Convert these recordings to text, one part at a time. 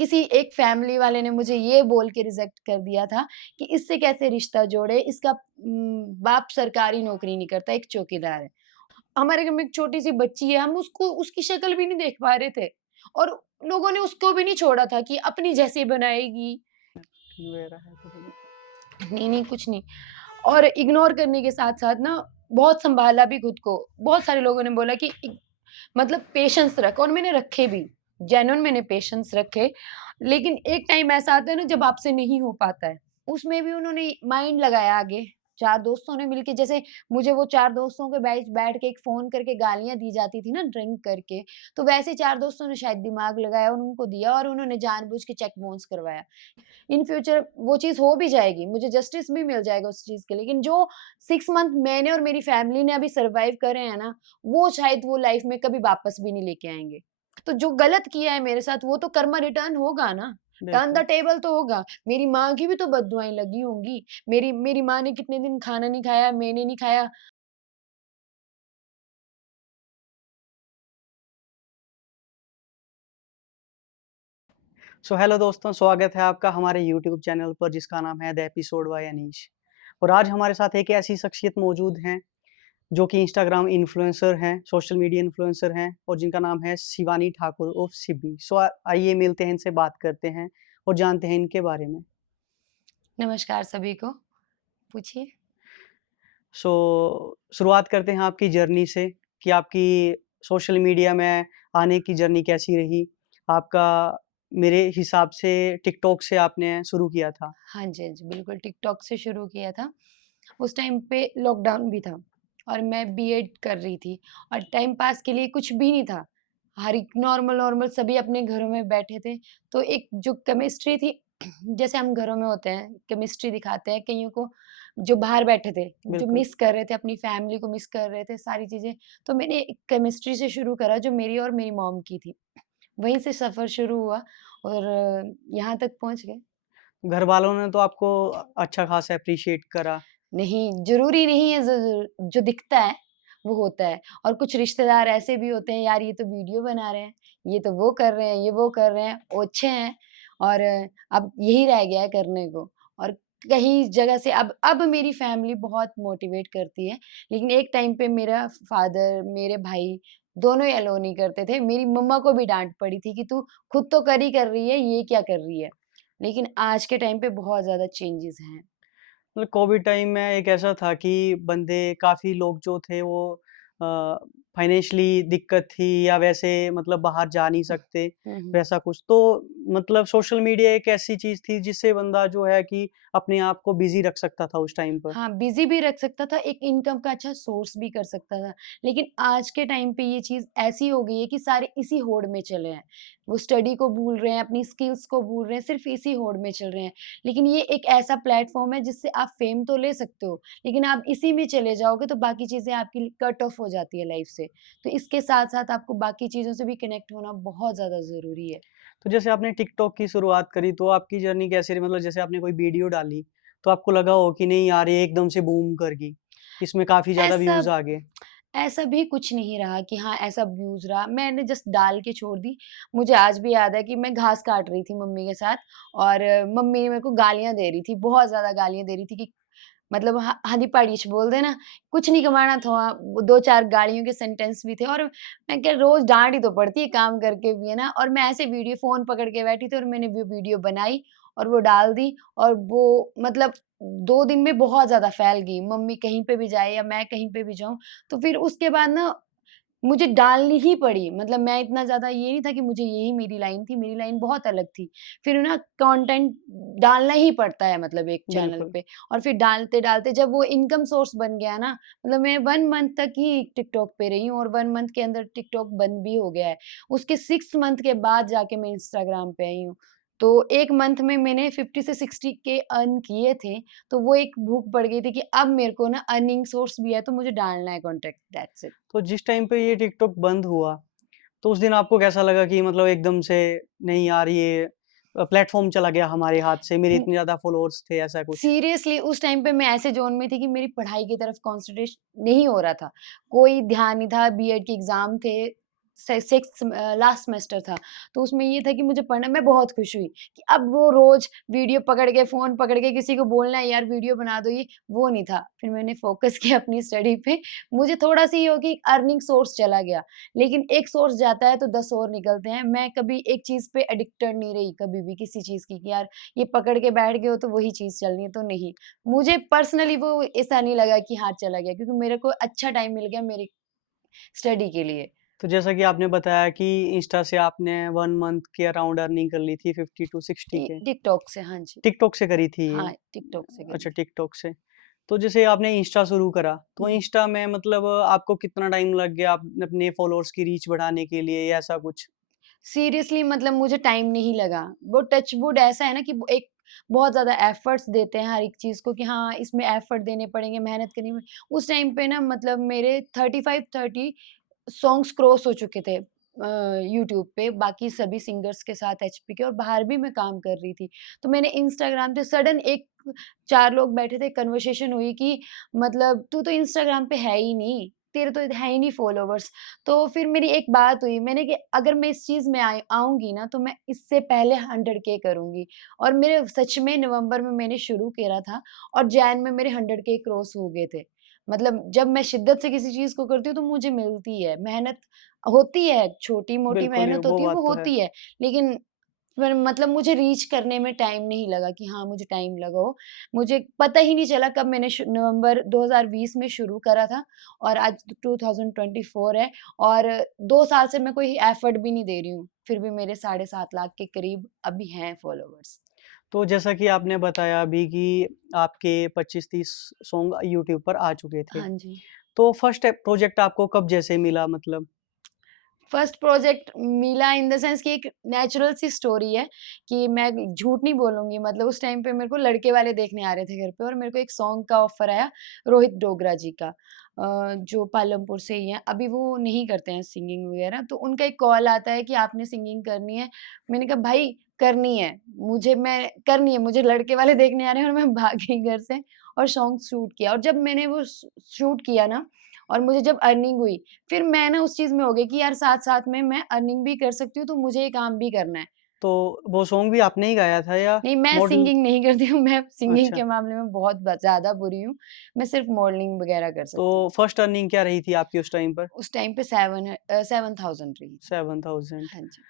किसी एक फैमिली वाले ने मुझे ये बोल के रिजेक्ट कर दिया था कि इससे कैसे रिश्ता जोड़े, इसका बाप सरकारी नौकरी नहीं करता, एक चौकीदार है। हमारे घर में एक छोटी-सी बच्ची है, हम उसको उसकी शक्ल भी नहीं देख पा रहे थे और लोगों ने उसको भी नहीं छोड़ा था कि अपनी जैसी बनाएगी। वगैरह है तो फिर नहीं, नहीं, कुछ नहीं। और इग्नोर करने के साथ-साथ ना बहुत सँभाला भी खुद को। बहुत सारे लोगों ने बोला कि मतलब पेशेंस रख और मैंने रखे भी। जेन्युइन मैंने पेशेंस रखे। लेकिन एक टाइम ऐसा आता है ना जब आपसे नहीं हो पाता है। उसमें भी उन्होंने माइंड लगाया आगे। 4 दोस्तों ने मिलके जैसे मुझे वो 4 दोस्तों के बीच बैठ के एक फ़ोन करके गालियाँ दी जाती थी ना ड्रिंक करके, तो वैसे 4 दोस्तों ने शायद दिमाग लगाया और उनको दिया और उन्होंने जानबूझ के चेक बाउंस करवाया। इन फ्यूचर वो चीज़ हो भी जाएगी, मुझे जस्टिस भी मिल जाएगा उस चीज़ के लिए। लेकिन जो 6 मंथ मैंने और मेरी फैमिली ने अभी सर्वाइव करे हैं ना, वो शायद वो लाइफ़ में कभी वापस भी नहीं लेके आएँगे। तो जो गलत किया है मेरे साथ वो तो कर्मा रिटर्न होगा ना, टर्न द बिल्कुल। टेबल तो होगा। मेरी माँ की भी तो बददुआएँ लगी होंगी। मेरी मेरी माँ ने कितने दिन खाना नहीं खाया, मैंने नहीं खाया। सो हेलो दोस्तों, स्वागत है आपका हमारे यूट्यूब चैनल पर जिसका नाम है द एपिसोड बाय अनीश। और आज हमारे साथ एक ऐसी शख्सियत मौजूद हैं, जो कि इंस्टाग्राम इन्फ्लुएंसर हैं, सोशल मीडिया इन्फ्लुएंसर हैं और जिनका नाम है शिवानी ठाकुर उर्फ शिब्बी। सो आइए मिलते हैं, इनसे बात करते हैं और जानते हैं इनके बारे में। नमस्कार सभी को, पूछिए? सो शुरुआत करते हैं आपकी जर्नी से कि आपकी सोशल मीडिया में आने की जर्नी कैसी रही? आपका मेरे हिसाब से टिकटॉक से आपने शुरू किया था। हाँ जी, हाँ जी, बिल्कुल टिकटॉक से शुरू किया था। उस टाइम पे लॉकडाउन भी था और मैं बीएड कर रही थी और टाइम पास के लिए कुछ भी नहीं था। हर एक नॉर्मल-नॉर्मल सभी अपने घरों में बैठे थे, तो एक जो केमिस्ट्री थी जैसे हम घरों में होते हैं, केमिस्ट्री दिखाते हैं कइयों को जो बाहर बैठे थे, जो बिल्कुल। मिस कर रहे थे, अपनी फैमिली को मिस कर रहे थे, सारी चीज़ें। तो मैंने एक केमिस्ट्री से शुरू करा जो मेरी और मेरी मॉम की थी। वहीं से सफ़र शुरू हुआ और यहाँ तक पहुँच गए। घरवालों ने तो आपको अच्छा खासा एप्रिशिएट करा। नहीं, ज़रूरी नहीं है जो दिखता है, वो होता है और कुछ रिश्तेदार ऐसे भी होते हैं, यार ये तो वीडियो बना रहे हैं, ये तो वो कर रहे हैं, ये वो कर रहे हैं, वो अच्छे हैं और अब यही रह गया है करने को और कहीं जगह से अब मेरी फैमिली बहुत मोटिवेट करती है, लेकिन एक टाइम पे मेरा फादर, मेरे भाई दोनों ही अलाउ नहीं करते थे। मेरी मम्मा को भी डाँट पड़ी थी कि तू खुद तो कर ही कर रही है, ये क्या कर रही है? लेकिन आज के टाइम पे बहुत ज़्यादा चेंजेज़ हैं। मतलब कोविड टाइम में एक ऐसा था कि बंदे काफ़ी लोग जो थे वो अ, फाइनेंशियली दिक्कत थी या वैसे मतलब बाहर जा नहीं सकते, हुँ, हुँ। वैसा कुछ। तो मतलब सोशल मीडिया एक ऐसी चीज़ थी जिससे बंदा जो है कि अपने आप को बिज़ी रख सकता था उस टाइम पर। हाँ, बिज़ी भी रख सकता था, एक इनकम का अच्छा सोर्स भी कर सकता था। लेकिन आज के टाइम पे ये चीज़ ऐसी हो गई है कि सारे इसी होड़ में चले हैं। वो स्टडी को भूल रहे हैं, अपनी स्किल्स को भूल रहे हैं, सिर्फ़ इसी होड़ में चल रहे हैं। लेकिन ये एक ऐसा प्लेटफ़ॉर्म है जिससे आप फ़ेम तो ले सकते हो, लेकिन आप इसी में चले जाओगे तो बाकी चीज़ें आपकी कट ऑफ हो जाती है लाइफ़ से। तो इसके साथ-साथ आपको बाकी चीज़ों से भी कनेक्ट होना बहुत ज़्यादा ज़रूरी है। तो जैसे आपने टिकटॉक की शुरुआत करी तो आपकी जर्नी कैसी रही? मतलब जैसे आपने कोई वीडियो डाली, तो आपको लगा हो कि नहीं यार ये एकदम से बूम कर गई, इसमें काफ़ी ज़्यादा ऐसा व्यूज़ आ गए। ऐसा भी कुछ नहीं रहा कि हाँ, ऐसा व्यूज़ रहा। मैंने जस्ट डाल के छोड़ दी। मुझे आज भी याद है कि मैं घास काट रही थी मम्मी के साथ और मम्मी मेरे को गालियाँ दे रही थी, बहुत ज़्यादा गालियाँ दे रही थी कि मतलब आधी पहाड़ीच बोल देना, कुछ नहीं कमाना था। 2-4 गालियों के सेंटेंस भी थे और मैं क्या रोज़ डाँट ही तो पड़ती है काम करके भी, है ना? और मैं ऐसे वीडियो फ़ोन पकड़ के बैठी थी और मैंने वो वीडियो बनाई और वो डाल दी और वो मतलब 2 दिन में बहुत ज़्यादा फैल गई। मम्मी कहीं पे भी जाए या मैं कहीं पे भी जाऊँ, तो फिर उसके बाद ना मुझे डालनी ही पड़ी। मतलब मैं इतना ज़्यादा ये नहीं था कि मुझे यही मेरी लाइन थी, मेरी लाइन बहुत अलग थी। फिर ना कंटेंट डालना ही पड़ता है मतलब एक चैनल बिल्कुल। पे और फिर डालते-डालते जब वो इनकम सोर्स बन गया ना, मतलब मैं 1 मंथ तक ही टिकटॉक पे रही हूँ और 1 मंथ के अंदर टिकटॉक बंद भी हो गया है। उसके 6 मंथ के बाद जाके मैं इंस्टाग्राम पे आई हूँ। तो 1 मंथ में मैंने 50 से 60 के अर्न किए थे, तो वो एक भूख पड़ गई थी कि अब मेरे को ना अर्निंग सोर्स भी है, तो मुझे डालना है कंटेंट, दैट्स इट। तो जिस टाइम पे ये टिकटॉक बंद हुआ, तो उस दिन आपको कैसा लगा कि मतलब एकदम से नहीं यार ये प्लेटफ़ॉर्म चला गया हमारे हाथ से, मेरे इतने ज़्यादा फ़ॉलोअर्स थे, ऐसा कुछ? सीरियसली उस टाइम पे मैं ऐसे ज़ोन में थी कि मेरी पढ़ाई की तरफ कॉन्संट्रेट नहीं हो रहा था। कोई ध्यान नहीं था, बीएड के एग्ज़ाम थे, लास्ट सेमेस्टर था, तो उसमें ये था कि मुझे पढ़ना, मैं बहुत खुश हुई कि अब वो रोज़ वीडियो पकड़ के, फ़ोन पकड़ के किसी को बोलना है यार वीडियो बना दो, ये वो नहीं था। फिर मैंने फ़ोकस किया अपनी स्टडी पे, मुझे थोड़ा-सा ये हो कि अर्निंग सोर्स चला गया, लेकिन एक सोर्स जाता है तो 10 और निकलते हैं। मैं कभी एक चीज़ पे एडिक्टेड नहीं रही कभी भी किसी चीज़ की कि यार ये पकड़ के बैठ गए हो तो वही चीज़ चलनी है, तो नहीं। मुझे पर्सनली वो ऐसा नहीं लगा कि हाँ, चला गया, क्योंकि मेरे को अच्छा टाइम मिल गया मेरी स्टडी के लिए। तो जैसा कि आपने बताया कि इंस्टा से आपने 1 मंथ के अराउंड अर्निंग कर ली थी 50 टू 60 के। टिकटॉक से, हाँ जी। टिकटॉक से करी थी ये? हाँ, टिकटॉक से करी अच्छा थी। टिकटॉक से। तो जैसे आपने इंस्टा शुरू करा, तो हुँ। इंस्टा में मतलब आपको कितना टाइम लग गया अपने फॉलोअर्स की रीच बढ़ाने के लिए या ऐसा कुछ? सीरियसली मतलब मुझे टाइम नहीं लगा। वो टचवुड ऐसा है ना कि एक बहुत ज़्यादा एफर्ट्स देते हैं हर एक चीज़ को कि हाँ, इसमें एफर्ट देने पड़ेंगे, मेहनत करनी पड़े, उस टाइम पे ना मतलब मेरे 35-30 सॉन्ग्स क्रॉस हो चुके थे यूट्यूब पे, बाकी सभी सिंगर्स के साथ एचपी के, और बाहर भी मैं काम कर रही थी। तो मैंने इंस्टाग्राम पे सडन एक 4 लोग बैठे थे, कन्वर्सेशन हुई कि मतलब तू तो इंस्टाग्राम पे है ही नहीं, तेरे तो है ही नहीं फॉलोवर्स। तो फिर मेरी एक बात हुई, मैंने कि अगर मैं इस चीज़ में आऊँगी ना, तो मैं इससे पहले 100 के करूँगी, और मेरे सच में नवंबर में मैंने शुरू करा था और जैन में मेरे 100 के क्रॉस हो गए थे। मतलब जब मैं शिद्दत से किसी चीज़ को करती हूँ तो मुझे मिलती है, मेहनत होती है, छोटी-मोटी बिल्कुल, ये मेहनत वो होती है, बात वो तो है। होती है, लेकिन फिर मतलब मुझे रीच करने में टाइम नहीं लगा कि हाँ, मुझे टाइम लगा हो। मुझे पता ही नहीं चला कब मैंने नवंबर 2020 में शुरू करा था और आज 2024 है, और 2 साल से मैं कोई एफर्ट भी नहीं दे रही हूँ, फिर भी मेरे 7.5 लाख के करीब अभी हैं फॉलोवर्स। तो जैसा कि आपने बताया अभी कि आपके 25-30 सॉन्ग यूट्यूब पर आ चुके थे। हाँ जी। तो फर्स्ट प्रोजेक्ट आपको कब जैसे मिला मतलब? फर्स्ट प्रोजेक्ट मिला इन द सेंस कि एक नेचुरल सी स्टोरी है कि मैं झूठ नहीं बोलूँगी, मतलब उस टाइम पे मेरे को लड़के वाले देखने आ रहे थे घर पे, और मेरे को एक सॉन्ग का ऑफ़र आया रोहित डोगरा जी का, जो पालमपुर से ही हैं। अभी वो नहीं करते हैं सिंगिंग वग़ैरह, तो उनका एक कॉल आता है कि आपने सिंगिंग करनी है। मैंने कहा भाई करनी है, मैं करनी है, मुझे लड़के वाले देखने आ रहे हैं, और मैं भाग गई घर से और सॉन्ग शूट किया, और जब मैंने वो शूट किया ना और मुझे जब अर्निंग हुई, फिर मैं ना उस चीज़ में हो गई कि यार साथ-साथ में मैं अर्निंग भी कर सकती हूँ, तो मुझे ये काम भी करना है। तो वो सॉन्ग भी आपने ही गाया था या नहीं, मैं मॉडल? सिंगिंग नहीं करती हूँ, मैं सिंगिंग अच्छा, के मामले में बहुत ज़्यादा बुरी हूँ। मैं सिर्फ़ मॉडलिंग वग़ैरह कर तो सकती हूँ। फर्स्ट अर्निंग क्या रही थी आपकी उस टाइम पर? उस टाइम पे 7000 रही थी। 7000। हाँ जी।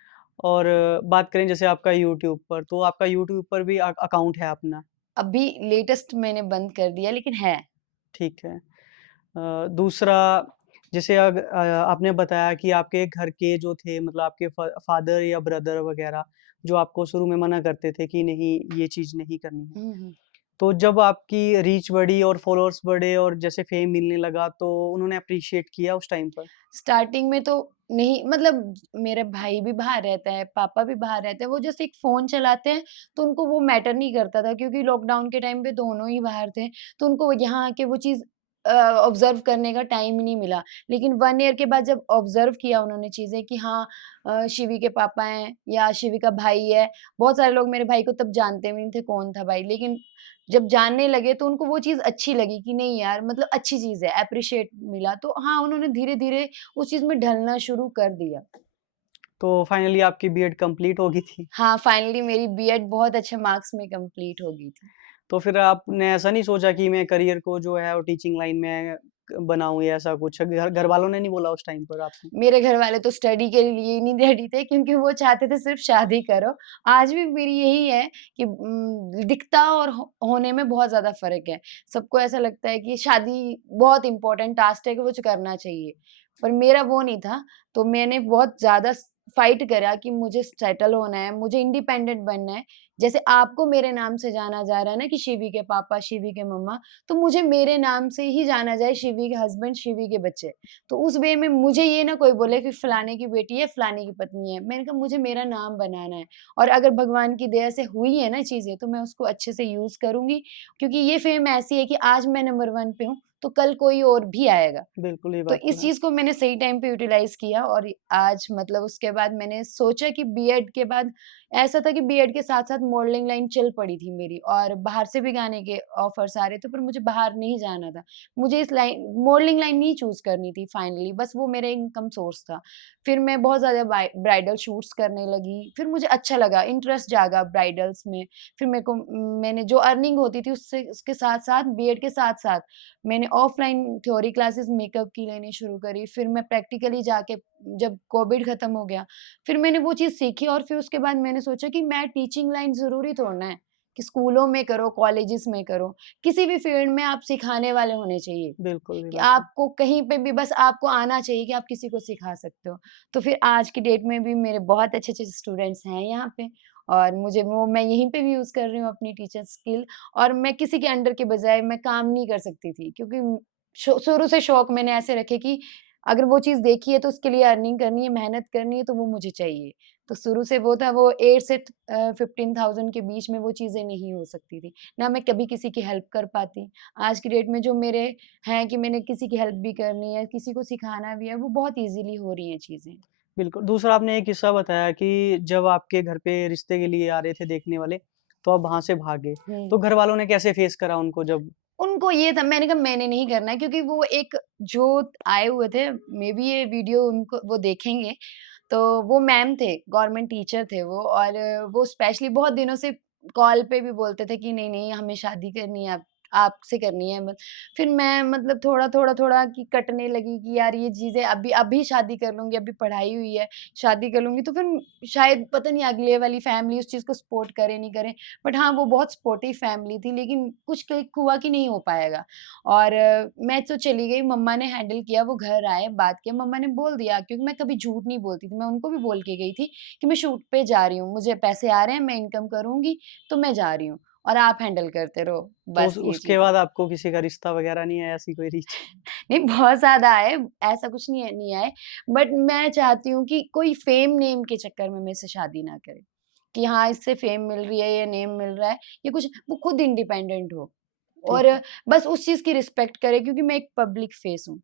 और बात करें जैसे आपका यूट्यूब पर, तो आपका यूट्यूब पर भी अकाउंट है अपना, अभी लेटेस्ट मैंने बंद कर दिया, लेकिन है। ठीक है। दूसरा जैसे आपने बताया कि आपके घर के जो थे मतलब आपके फादर या ब्रदर वगैरह जो आपको शुरू में मना करते थे कि नहीं ये चीज़ नहीं करनी है। हुँ, हुँ। तो जब आपकी रीच बढ़ी और फॉलोअर्स बढ़े और जैसे फेम मिलने लगा तो उन्होंने अप्रिशिएट किया उस टाइम पर? स्टार्टिंग में तो नहीं, मतलब मेरा भाई भी बाहर रहता है, पापा भी बाहर रहते हैं, वो जस्ट एक फ़ोन चलाते हैं, तो उनको वो मैटर नहीं करता था, क्योंकि लॉकडाउन के टाइम पे दोनों ही बाहर थे, तो उनको यहाँ आके वो चीज़ ऑब्ज़र्व करने का टाइम ही नहीं मिला। लेकिन 1 ईयर के बाद जब ऑब्ज़र्व किया उन्होंने चीज़ें कि हाँ, शिवी के पापा हैं या शिवी का भाई है, बहुत सारे लोग मेरे भाई को तब जानते भी नहीं थे कौन था भाई, लेकिन जब जानने लगे तो उनको वो चीज़ अच्छी लगी कि नहीं यार, मतलब अच्छी चीज़ है, एप्रिशिएट मिला, तो हाँ, उन्होंने धीरे-धीरे उस चीज़ में ढलना शुरू कर दिया। तो फाइनली आपकी बीएड कंप्लीट हो गई थी। हाँ, फाइनली मेरी बीएड बहुत अच्छे मार्क्स में कंप्लीट हो गई थी। तो फिर आपने ऐसा नहीं सोचा कि मैं करियर को जो है वो टीचिंग लाइन में बनाऊँ या ऐसा कुछ? घर घर वालों ने नहीं बोला उस टाइम पर आपको? मेरे घर वाले तो स्टडी के लिए ही नहीं रेडी थे, क्योंकि वो चाहते थे सिर्फ़ शादी करो। आज भी मेरी यही है कि दिखता और होने में बहुत ज़्यादा फ़र्क है। सबको ऐसा लगता है कि शादी बहुत इम्पोर्टेंट टास्क है कि वो करना चाहिए। पर मेरा वो नहीं था, तो मैंने बहुत ज़्यादा फाइट करा कि मुझे सेटल होना है, मुझे इंडिपेंडेंट बनना है। जैसे आपको मेरे नाम से जाना जा रहा है ना कि शिवी के पापा, शिवी के मम्मा, तो मुझे मेरे नाम से ही जाना जाए, शिवी के हस्बैंड, शिवी के बच्चे। तो उस वे में मुझे ये ना कोई बोले कि फलाने की बेटी है, फलाने की पत्नी है। मैंने कहा मुझे मेरा नाम बनाना है, और अगर भगवान की दया से हुई है ना चीज़ें, तो मैं उसको अच्छे से यूज़ करूँगी, क्योंकि ये फ़ेम ऐसी है कि आज मैं नंबर 1 पे हूँ, तो कल कोई और भी आएगा। बिल्कुल, ये तो बात तो इस है। चीज़ को मैंने सही टाइम पे यूटिलाइज़ किया, और आज मतलब उसके बाद मैंने सोचा कि बीएड के बाद ऐसा था कि बीएड के साथ-साथ मॉडलिंग लाइन चल पड़ी थी मेरी और बाहर से भी गाने के ऑफ़र्स आ रहे थे, पर मुझे बाहर नहीं जाना था। मुझे इस लाइन मॉडलिंग लाइन नहीं चूज़ करनी थी फाइनली, बस वो मेरा इनकम सोर्स था। फिर मैं बहुत ज़्यादा ब्राइडल शूट्स करने लगी, फिर मुझे अच्छा लगा, इंटरेस्ट जागा ब्राइडल्स में। फिर मैंने जो अर्निंग होती थी उससे उसके साथ-साथ बीएड के साथ-साथ मैंने ऑफ़लाइन थ्योरी क्लासेस मेकअप की लेनी शुरू करी। फिर मैं प्रैक्टिकली जाके जब कोविड खत्म हो गया, फिर मैंने वो चीज़ सीखी और फिर उसके बाद मैंने सोचा कि मैं टीचिंग लाइन ज़रूरी थोड़ा है कि स्कूलों में करो, कॉलेजेस में करो। किसी भी फ़ील्ड में आप सिखाने वाले होने चाहिए, बिल्कुल, कि बिल्कुल। आपको कहीं पे भी बस आपको आना चाहिए कि आप किसी को सिखा सकते हो। तो फिर आज की डेट में भी मेरे बहुत अच्छे-अच्छे स्टूडेंट्स हैं यहाँ पे और मुझे वो मैं यहीं पे भी यूज़ कर रही हूँ अपनी टीचर स्किल और मैं किसी के अंडर के बजाय मैं काम नहीं कर सकती थी क्योंकि शुरू से शौक मैंने ऐसे रखे कि अगर वो चीज़ देखी है तो उसके लिए अर्निंग करनी है, मेहनत करनी है तो वो मुझे चाहिए। तो शुरू से वो था वो 8 से 15,000 के बीच में वो चीज़ें नहीं हो सकती थी। ना मैं कभी किसी की हेल्प कर पाती। आज की डेट में जो मेरे हैं कि मैंने किसी की हेल्प भी करनी है, किसी को सिखाना भी है, वो बहुत ईज़िली हो रही हैं चीज़ें। बिल्कुल, दूसरा आपने एक किस्सा बताया कि जब आपके घर पे रिश्ते के लिए आ रहे थे देखने वाले, तो आप वहाँ से भागे। तो हुँ। घरवालों ने कैसे फेस करा उनको जब उनको ये था मैंने कहा मैंने नहीं करना है क्योंकि वो एक जो आए हुए थे, मेबी ये वीडियो उनको वो देखेंगे, तो वो मैम थे, गवर्नमेंट टीचर थे वो और वो स्पेशली बहुत दिनों से कॉल पे भी बोलते थे कि नहीं-नहीं हमें शादी करनी है, आप आपसे करनी है फिर मैं मतलब थोड़ा-थोड़ा कि कटने लगी कि यार ये चीज़ें अभी अभी शादी कर लूँगी, अभी पढ़ाई हुई है, शादी कर लूँगी तो फिर शायद पता नहीं अगले वाली फैमिली उस चीज़ को सपोर्ट करे, नहीं करे। बट हाँ, वो बहुत सपोर्टिव फैमिली थी लेकिन कुछ क्लिक हुआ कि नहीं हो पाएगा और मैं तो चली गई, मम्मा ने हैंडल किया, वो घर आए, बात किया, मम्मा ने बोल दिया क्योंकि मैं कभी झूठ नहीं बोलती थी, मैं उनको भी बोल के गई थी कि मैं शूट पे जा रही हूँ, मुझे पैसे आ रहे हैं, मैं इनकम करूँगी, तो मैं जा रही हूँ और आप हैंडल करते रहो, तो बस ये उसके चीज़ है। बाद आपको किसी का रिश्ता वगैरह नहीं आया, ऐसी कोई रीच? नहीं बहुत ज़्यादा आए, ऐसा कुछ नहीं आए, बट मैं चाहती हूँ कि कोई फेम नेम के चक्कर में मेरे से शादी ना करे, कि हाँ, इससे फेम मिल रही है या नेम मिल रहा है, ये कुछ वो खुद इंडिपेंडेंट हो ठीक और है। बस उस चीज़ की रिस्पेक्ट करे क्योंकि मैं एक पब्लिक फेस हूँ।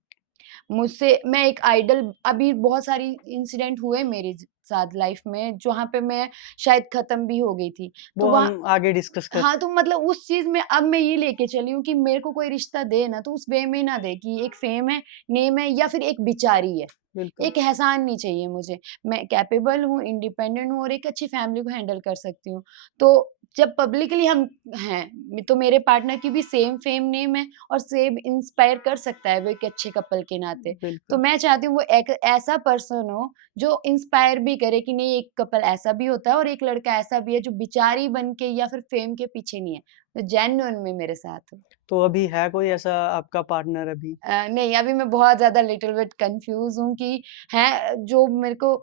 मुझसे मैं एक आइडल अभी बहुत सारी इंसिडेंट हुए मेरे साथ लाइफ में, जहाँ पे मैं शायद खत्म भी हो गई थी। तो वो वहाँ हम आगे डिस्कस कर हाँ, तो मतलब उस चीज़ में अब मैं ये लेके चली हूँ कि मेरे को कोई रिश्ता दे ना, तो उस वे में ना दे कि एक फ़ेम है, नेम है या फिर एक बिचारी है। बिल्कुल। एक एहसान नहीं चाहिए मुझे। मैं कैपेबल हूँ, इंडिपेंडेंट हूँ और एक अच्छी फैमिली को हैंडल कर सकती हूँ। तो जब पब्लिकली हम हैं, तो मेरे पार्टनर की भी सेम फ़ेम, नेम है और सेम इंस्पायर कर सकता है वो एक अच्छे कपल के नाते। तो बिल्कुल। मैं चाहती हूँ वो एक ऐसा पर्सन हो जो इंस्पायर भी करे कि नहीं एक कपल ऐसा भी होता है और एक लड़का ऐसा भी है जो बिचारी बन के या फिर फेम के पीछे नहीं है, तो जेन्युइन में मेरे साथ हो। तो अभी है कोई ऐसा आपका पार्टनर अभी? नहीं अभी मैं बहुत ज़्यादा लिटिल बिट कन्फ्यूज़ हूँ कि हैं जो मेरे को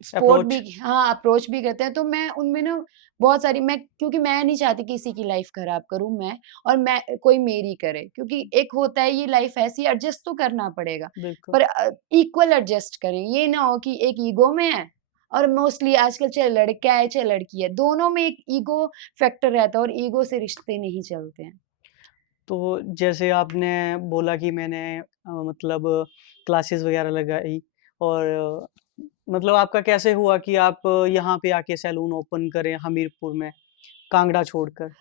सपोर्ट भी अप्रोच? हाँ, अप्रोच भी करते हैं तो मैं उनमें ना बहुत सारी मैं क्योंकि मैं नहीं चाहती किसी की लाइफ़ खराब करूँ मैं और मैं कोई मेरी करे क्योंकि एक होता है ये लाइफ़ ऐसी एडजस्ट तो करना पड़ेगा। बिल्कुल। पर इक्वल एडजस्ट करें, ये ना हो कि एक ईगो में है और मोस्टली आजकल चाहे लड़का है, चाहे लड़की है, दोनों में एक ईगो फैक्टर रहता है और ईगो से रिश्ते नहीं चलते हैं। तो जैसे आपने बोला कि मैंने मतलब क्लासेस वगैरह लगाई और मतलब आपका कैसे हुआ कि आप यहाँ पे आके सैलून ओपन करें हमीरपुर में, कांगड़ा छोड़कर?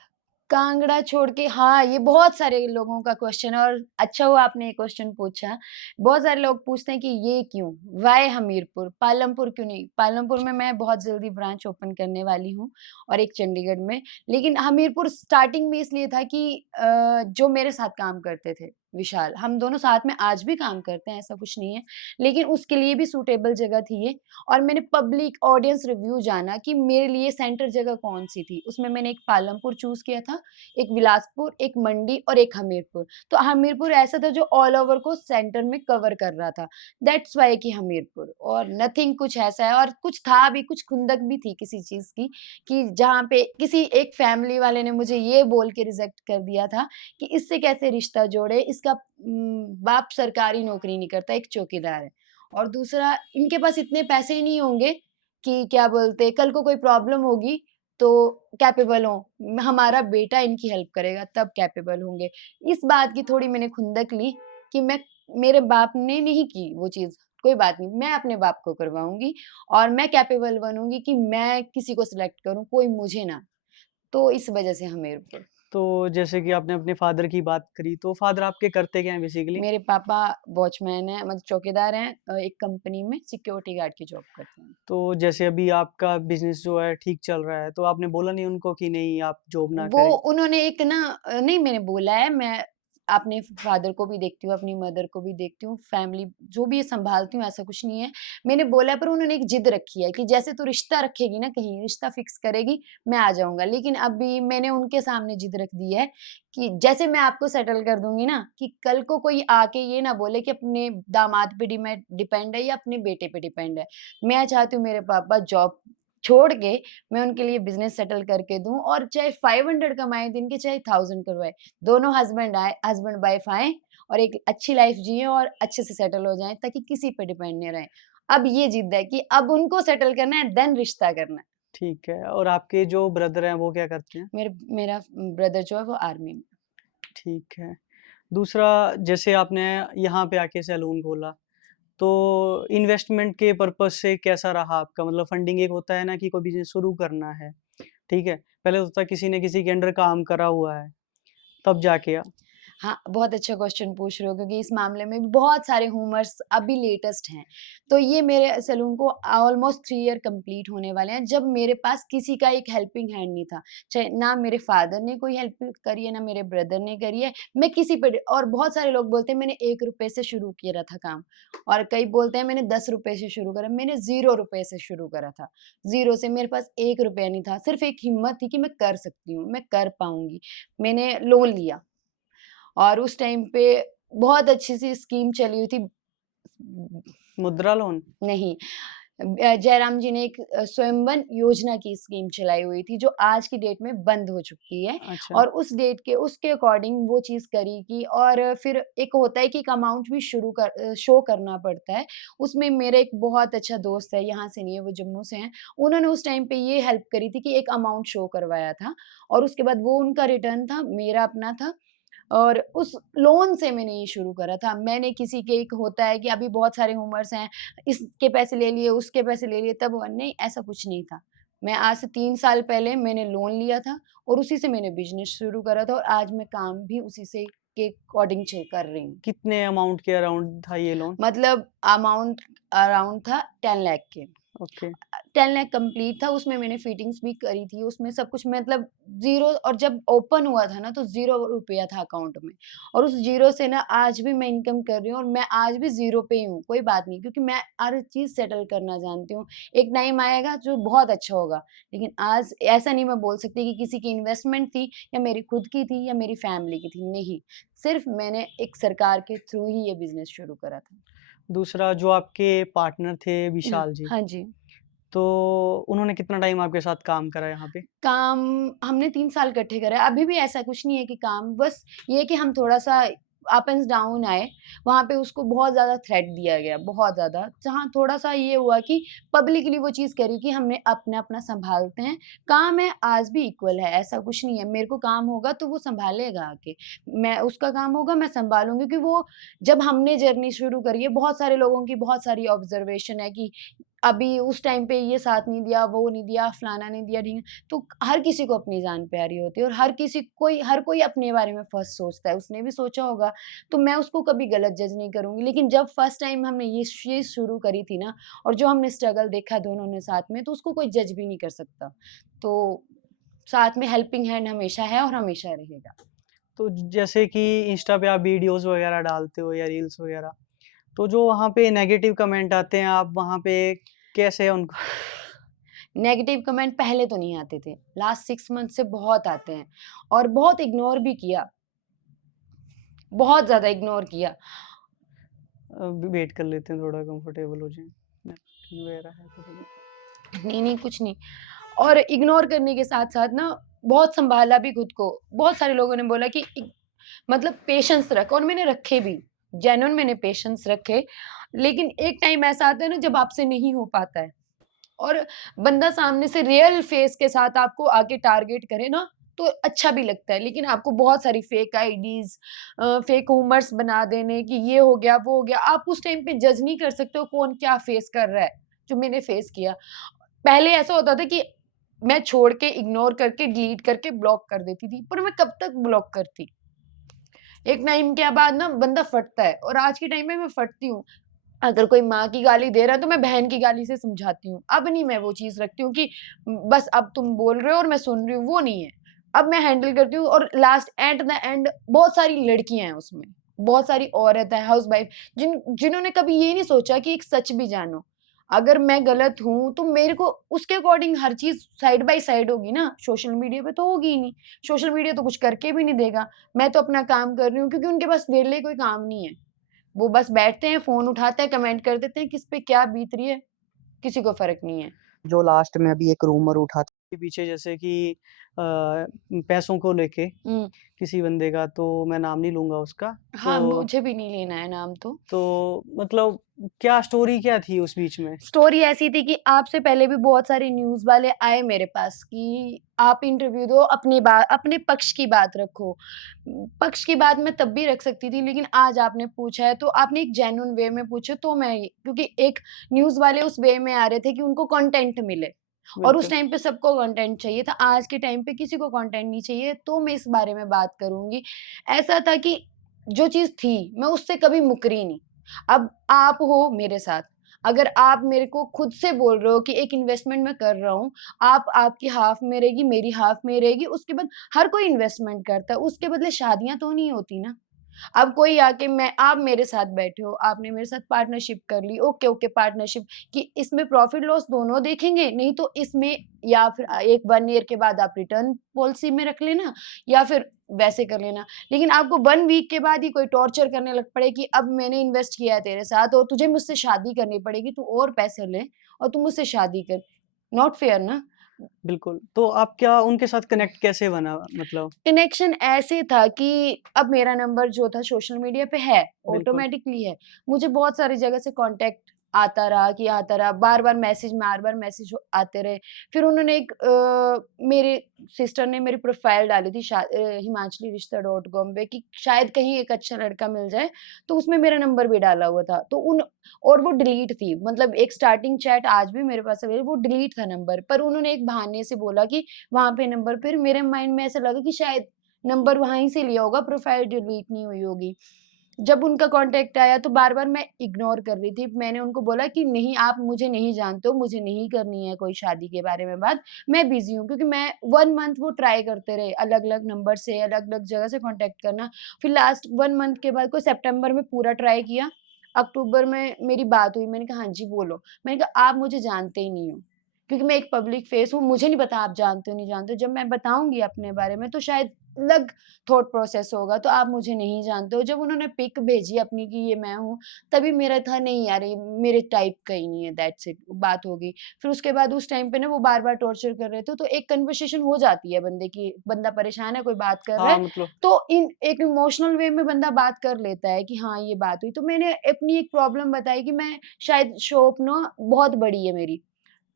कांगड़ा छोड़ के हाँ, ये बहुत सारे लोगों का क्वेश्चन है और अच्छा हुआ आपने ये क्वेश्चन पूछा। बहुत सारे लोग पूछते हैं कि ये क्यों? व्हाय हमीरपुर? पालमपुर क्यों नहीं? पालमपुर में मैं बहुत जल्दी ब्रांच ओपन करने वाली हूँ और एक चंडीगढ़ में। लेकिन हमीरपुर स्टार्टिंग में इसलिए था कि जो मेरे साथ काम करते थे, विशाल, हम दोनों साथ में आज भी काम करते हैं, ऐसा कुछ नहीं है। लेकिन उसके लिए भी सूटेबल जगह थी ये और मैंने पब्लिक ऑडियंस रिव्यू जाना कि मेरे लिए सेंटर जगह कौन-सी थी। उसमें मैंने एक पालमपुर चूज़ किया था, एक बिलासपुर, एक मंडी और एक हमीरपुर। तो हमीरपुर ऐसा था जो ऑल ओवर को सेंटर में कवर कर रहा था। दैट्स व्हाई कि हमीरपुर और नथिंग कुछ ऐसा है और कुछ था भी, कुछ खुंदक भी थी किसी चीज़ की कि जहाँ पे किसी एक फैमिली वाले ने मुझे ये बोल के रिजेक्ट कर दिया था कि इससे कैसे रिश्ता जोड़े, इसका बाप सरकारी नौकरी नहीं करता, एक चौकीदार है। और दूसरा इनके पास इतने पैसे ही नहीं होंगे कि क्या बोलते हैं, कल को कोई प्रॉब्लम होगी तो कैपेबल हों। हमारा बेटा इनकी हेल्प करेगा तब कैपेबल होंगे। इस बात की थोड़ी मैंने खुंदक ली कि मैं मेरे बाप ने नहीं की वो चीज़। कोई बात नहीं, मैं अपने बाप को करवाऊँगी और मैं कैपेबल बनूँगी कि मैं किसी को सिलेक्ट करूँ, कोई मुझे ना। तो इस वजह से हमीरपुर। तो जैसे कि आपने अपने फादर की बात करी, तो फादर आपके करते क्या हैं बेसिकली? मेरे पापा वॉचमैन हैं, मतलब चौकीदार हैं, एक कंपनी में सिक्योरिटी गार्ड की जॉब करते हैं। तो जैसे अभी आपका बिज़नेस जो है ठीक चल रहा है, तो आपने बोला नहीं उनको कि नहीं आप जॉब ना वो करें? उन्होंने एक ना नहीं मैंने बोला है, मैं अपने फादर को भी देखती हूँ, अपनी मदर को भी देखती हूँ, फैमिली जो भी सँभालती हूँ, ऐसा कुछ नहीं है। मैंने बोला है पर उन्होंने एक ज़िद रखी है कि जैसे तू रिश्ता रखेगी ना कहीं, रिश्ता फ़िक्स करेगी, मैं आ जाऊँगा। लेकिन अभी मैंने उनके सामने ज़िद रख दी है कि जैसे मैं आपको सेटल कर दूँगी ना, कि कल को कोई आके ये ना बोले कि अपने दामाद पे डिपेंड है या अपने बेटे पे डिपेंड है। मैं चाहती हूँ मेरे पापा जॉब छोड़ के मैं उनके लिए बिज़नेस सेटल करके दूँ और चाहे 500 कमाएँ दिन के, चाहे 1000 करवाएँ। दोनों हस्बैंड वाइफ आएँ और एक अच्छी लाइफ़ जिएँ और अच्छे से सेटल हो जाएँ ताकि किसी पे डिपेंड नहीं रहें। अब ये ज़िद है कि अब उनको सेटल करना है देन रिश्ता करना है। ठीक है और आपके जो ब्रदर हैं, वो क्या करते हैं? मेरा ब्रदर जो है वो आर्मी में। ठीक है। दूसरा जैसे आपने यहाँ पे आके सैलून खोला, तो इन्वेस्टमेंट के पर्पज़ से कैसा रहा आपका? मतलब फंडिंग एक होता है ना कि कोई बिज़नेस शुरू करना है, ठीक है? पहले तो होता है किसी ने किसी के अंडर काम करा हुआ है, तब जाके हाँ, बहुत अच्छा क्वेश्चन पूछ रहे हो क्योंकि इस मामले में भी बहुत सारे ह्यूमर्स अभी लेटेस्ट हैं। तो ये मेरे सैलून को ऑलमोस्ट 3 ईयर कंप्लीट होने वाले हैं, जब मेरे पास किसी का एक हेल्पिंग हैंड नहीं था। चाहे ना मेरे फादर ने कोई हेल्प करी है, ना मेरे ब्रदर ने करी है। मैं किसी पे और बहुत सारे लोग बोलते हैं मैंने ₹1 से शुरू किया था काम और कई बोलते हैं मैंने ₹10 से शुरू करा। मैंने ₹0 से शुरू करा था। 0 से मेरे पास ₹1 नहीं था। सिर्फ़ एक हिम्मत थी कि मैं कर सकती हूँ, मैं कर पाऊँगी। मैंने लोन लिया। और उस टाइम पे बहुत अच्छी-सी स्कीम चली हुई थी। मुद्रा लोन? नहीं, जयराम जी ने एक स्वयंवन योजना की स्कीम चलाई हुई थी, जो आज की डेट में बंद हो चुकी है अच्छा, और उस डेट के उसके अकॉर्डिंग वो चीज़ करी कि और फिर एक होता है कि एक अमाउंट भी शो करना पड़ता है। उसमें मेरा एक बहुत अच्छा दोस्त है, यहाँ से नहीं है, वो जम्मू से हैं। उन्होंने उस टाइम पे ये हेल्प करी थी कि एक अमाउंट शो करवाया था और उसके बाद वो उनका रिटर्न था, मेरा अपना था और उस लोन से मैंने ये शुरू करा था। मैंने किसी के एक होता है कि अभी बहुत सारे ह्यूमर्स हैं, इसके पैसे ले लिए, उसके पैसे ले लिए तब हुआ, नहीं ऐसा कुछ नहीं था। मैं आज से 3 साल पहले मैंने लोन लिया था और उसी से मैंने बिज़नेस शुरू करा था और आज मैं काम भी उसी से के अकॉर्डिंग कर रही हूँ। कितने अमाउंट के अराउंड था ये लोन? मतलब अमाउंट अराउंड था 10 लाख के। ओके, 10 लाख कंप्लीट था, उसमें मैंने फिटिंग्स भी करी थी, उसमें सब कुछ मतलब ज़ीरो और जब ओपन हुआ था ना तो ₹0 था अकाउंट में और उस ज़ीरो से ना आज भी मैं इनकम कर रही हूँ और मैं आज भी ज़ीरो पे ही हूँ, कोई बात नहीं क्योंकि मैं हर चीज़ सेटल करना जानती हूँ। एक टाइम आएगा जो बहुत अच्छा होगा, लेकिन आज ऐसा नहीं मैं बोल सकती कि किसी की इन्वेस्टमेंट थी या मेरी खुद की थी या मेरी फैमिली की थी, नहीं। सिर्फ़ मैंने एक सरकार के थ्रू ही ये बिज़नेस शुरू करा था। दूसरा जो आपके पार्टनर थे विशाल जी, हाँ जी। तो उन्होंने कितना टाइम आपके साथ काम करा यहाँ पे? काम हमने 3 साल इकट्ठे करा है। अभी भी ऐसा कुछ नहीं है कि काम बस ये है कि हम थोड़ा-सा अप एंड डाउन आए, वहाँ पे उसको बहुत ज़्यादा थ्रेट दिया गया, बहुत ज़्यादा। जहाँ थोड़ा-सा ये हुआ कि पब्लिकली वो चीज़ करी कि हमने अपना-अपना सँभालते हैं। काम है आज भी इक्वल है, ऐसा कुछ नहीं है। मेरे को काम होगा तो वो सँभालेगा आके। मैं उसका काम होगा मैं सँभालूँगी क्योंकि वो जब हमने जर्नी शुरू करी है, बहुत सारे लोगों की बहुत सारी ऑब्ज़र्वेशन है कि अभी उस टाइम पे ये साथ नहीं दिया, वो नहीं दिया, फलाना नहीं दिया, ढींग तो हर किसी को अपनी जान प्यारी होती है और हर कोई अपने बारे में फर्स्ट सोचता है, उसने भी सोचा होगा, तो मैं उसको कभी गलत जज नहीं करूँगी। लेकिन जब फर्स्ट टाइम हमने ये चीज़ शुरू करी थी ना और जो हमने स्ट्रगल देखा दोनों ने साथ में, तो उसको कोई जज भी नहीं कर सकता। तो साथ में हेल्पिंग हैंड हमेशा है और हमेशा रहेगा। तो जैसे कि इंस्टा पे आप वीडियोज़ वगैरह डालते हो या रील्स वगैरह, तो जो वहाँ पे नेगेटिव कमेंट आते हैं, आप वहाँ पे कैसे उनको नेगेटिव कमेंट पहले तो नहीं आते थे, लास्ट 6 मंथ से बहुत आते हैं और बहुत इग्नोर भी किया, बहुत ज़्यादा इग्नोर किया। वेट कर लेते हैं थोड़ा कंफर्टेबल हो जाएँ? नैपकिन वगैरह है तो थोड़ा नहीं, नहीं, कुछ नहीं और इग्नोर करने के साथ-साथ ना बहुत सँभाला भी खुद को। बहुत सारे लोगों ने बोला कि मतलब पेशेंस रख और मैंने रखे भी। जेन्युइन मैंने पेशेंस रखे, लेकिन एक टाइम ऐसा आता है ना जब आपसे नहीं हो पाता है और बंदा सामने से रियल फेस के साथ आपको आके टारगेट करे ना, तो अच्छा भी लगता है। लेकिन आपको बहुत सारी फेक आईडीज़ फेक रूमर्स बना देने कि ये हो गया, वो हो गया, आप उस टाइम पे जज नहीं कर सकते हो कौन क्या फेस कर रहा है, जो मैंने फेस किया। पहले ऐसा होता था कि मैं छोड़ के, इग्नोर करके, डिलीट करके ब्लॉक कर देती थी, पर मैं कब तक ब्लॉक करती? एक टाइम के बाद ना बंदा फटता है और आज के टाइम में मैं फटती हूँ। अगर कोई माँ की गाली दे रहा है तो मैं बहन की गाली से समझाती हूँ। अब नहीं मैं वो चीज़ रखती हूँ कि बस अब तुम बोल रहे हो और मैं सुन रही हूँ, वो नहीं है। अब मैं हैंडल करती हूँ और लास्ट एट द एंड बहुत सारी लड़कियाँ हैं उसमें, बहुत सारी औरत है, हाउसवाइफ जिन्होंने कभी ये नहीं सोचा कि एक सच भी जानो। अगर मैं गलत हूँ तो मेरे को उसके according her cheese side by side होगी ना, सोशल मीडिया पे तो होगी ही नहीं। सोशल मीडिया तो कुछ करके भी नहीं देगा। मैं तो अपना काम कर रही हूँ क्योंकि उनके पास मेरे लिए कोई काम नहीं है। वो बस बैठते हैं, फ़ोन उठाते हैं, कमेंट कर देते हैं, किस पे क्या बीत रही है, किसी को फ़र्क नहीं है। जो लास्ट में अभी एक रूमर उठा था के पीछे जैसे कि पैसों को लेके हुँ। किसी बंदे का, तो मैं नाम नहीं लूँगा उसका। हाँ, तो मुझे भी नहीं लेना है नाम तो। मतलब क्या स्टोरी क्या थी उस बीच में? स्टोरी ऐसी थी कि आपसे पहले भी बहुत सारे न्यूज़ वाले आए मेरे पास कि आप इंटरव्यू दो, अपने पक्ष की बात रखो। पक्ष की बात मैं तब भी रख सकती थी, लेकिन आज आपने पूछा है, तो आपने एक जेन्युइन वे में पूछा, तो मैं ये क्योंकि एक न्यूज़ वाले उस वे में आ रहे थे कि उनको कंटेंट मिले और उस बिल्कुल। टाइम पे सबको कंटेंट चाहिए था। आज के टाइम पे किसी को कंटेंट नहीं चाहिए, तो मैं इस बारे में बात करूँगी। ऐसा था कि जो चीज़ थी, मैं उससे कभी मुकरी नहीं। अब आप हो मेरे साथ, अगर आप मेरे को खुद से बोल रहे हो कि एक इन्वेस्टमेंट मैं कर रहा हूँ, आप आपकी हाफ़ में रहेगी, मेरी हाफ़ में रहेगी, उसके बाद हर कोई इन्वेस्टमेंट करता है, उसके बदले शादियाँ तो नहीं होती ना। अब कोई आके मैं आप मेरे साथ बैठे हो, आपने मेरे साथ पार्टनरशिप कर ली, ओके, ओके पार्टनरशिप कि इसमें प्रॉफ़िट लॉस दोनों देखेंगे, नहीं तो इसमें या फिर एक 1 ईयर के बाद आप रिटर्न पॉलिसी में रख लेना या फिर वैसे कर लेना। लेकिन आपको 1 वीक के बाद ही कोई टॉर्चर करने लग पड़े कि अब मैंने इन्वेस्ट किया है तेरे साथ और तुझे मुझसे शादी करनी पड़ेगी, तू और पैसे ले और तू मुझसे शादी कर। नॉट फेयर ना। बिल्कुल, तो आप क्या उनके साथ कनेक्ट कैसे बना मतलब? कनेक्शन ऐसे था कि अब मेरा नंबर जो था सोशल मीडिया पे है, बिल्कुल। ऑटोमैटिकली है। मुझे बहुत सारी जगह से कॉन्टैक्ट आता रहा, बार-बार मैसेज आते रहे। फिर उन्होंने मेरे सिस्टर ने मेरी प्रोफ़ाइल डाली थी हिमाचलीरिश्ता.com पे कि शायद कहीं एक अच्छा लड़का मिल जाए, तो उसमें मेरा नंबर भी डाला हुआ था। तो उन और वो डिलीट थी, मतलब एक स्टार्टिंग चैट आज भी मेरे पास अवेलेबल वो डिलीट था नंबर, पर उन्होंने एक बहाने से बोला कि वहाँ पे नंबर फिर मेरे माइंड में ऐसा लगा कि शायद नंबर वहीं से लिया होगा, प्रोफ़ाइल डिलीट नहीं हुई होगी। जब उनका कॉन्टैक्ट आया तो बार-बार मैं इग्नोर कर रही थी। मैंने उनको बोला कि नहीं आप मुझे नहीं जानते हो, मुझे नहीं करनी है कोई शादी के बारे में बात, मैं बिज़ी हूँ क्योंकि मैं 1 मंथ वो ट्राई करते रहे, अलग-अलग नंबर से, अलग-अलग जगह से कॉन्टैक्ट करना। फिर लास्ट 1 मंथ के बाद को सितंबर में पूरा ट्राई किया, अक्टूबर में मेरी बात हुई, मैंने कहा हाँ जी, बोलो। मैंने कहा आप मुझे जानते ही नहीं हो। क्योंकि मैं एक पब्लिक फेस हूँ, मुझे नहीं पता आप जानते हो, नहीं जानते हो। जब मैं बताऊँगी अपने बारे में तो शायद अलग थॉट प्रोसेस होगा, तो आप मुझे नहीं जानते हो। जब उन्होंने पिक भेजी अपनी कि ये मैं हूँ, तभी मेरा था नहीं यार ये मेरे टाइप का ही नहीं है, दैट्स इट बात हो गई। फिर उसके बाद उस टाइम पे ना वो बार-बार टॉर्चर कर रहे थे, तो एक कन्वर्सेशन हो जाती है बंदे की, बंदा परेशान है, कोई बात कर रहा हाँ, है, मतलब तो इन एक इमोशनल वे में बंदा बात कर लेता है कि हाँ, ये बात हुई। तो मैंने अपनी एक प्रॉब्लम बताई कि मैं शायद शॉप ना बहुत बड़ी है मेरी।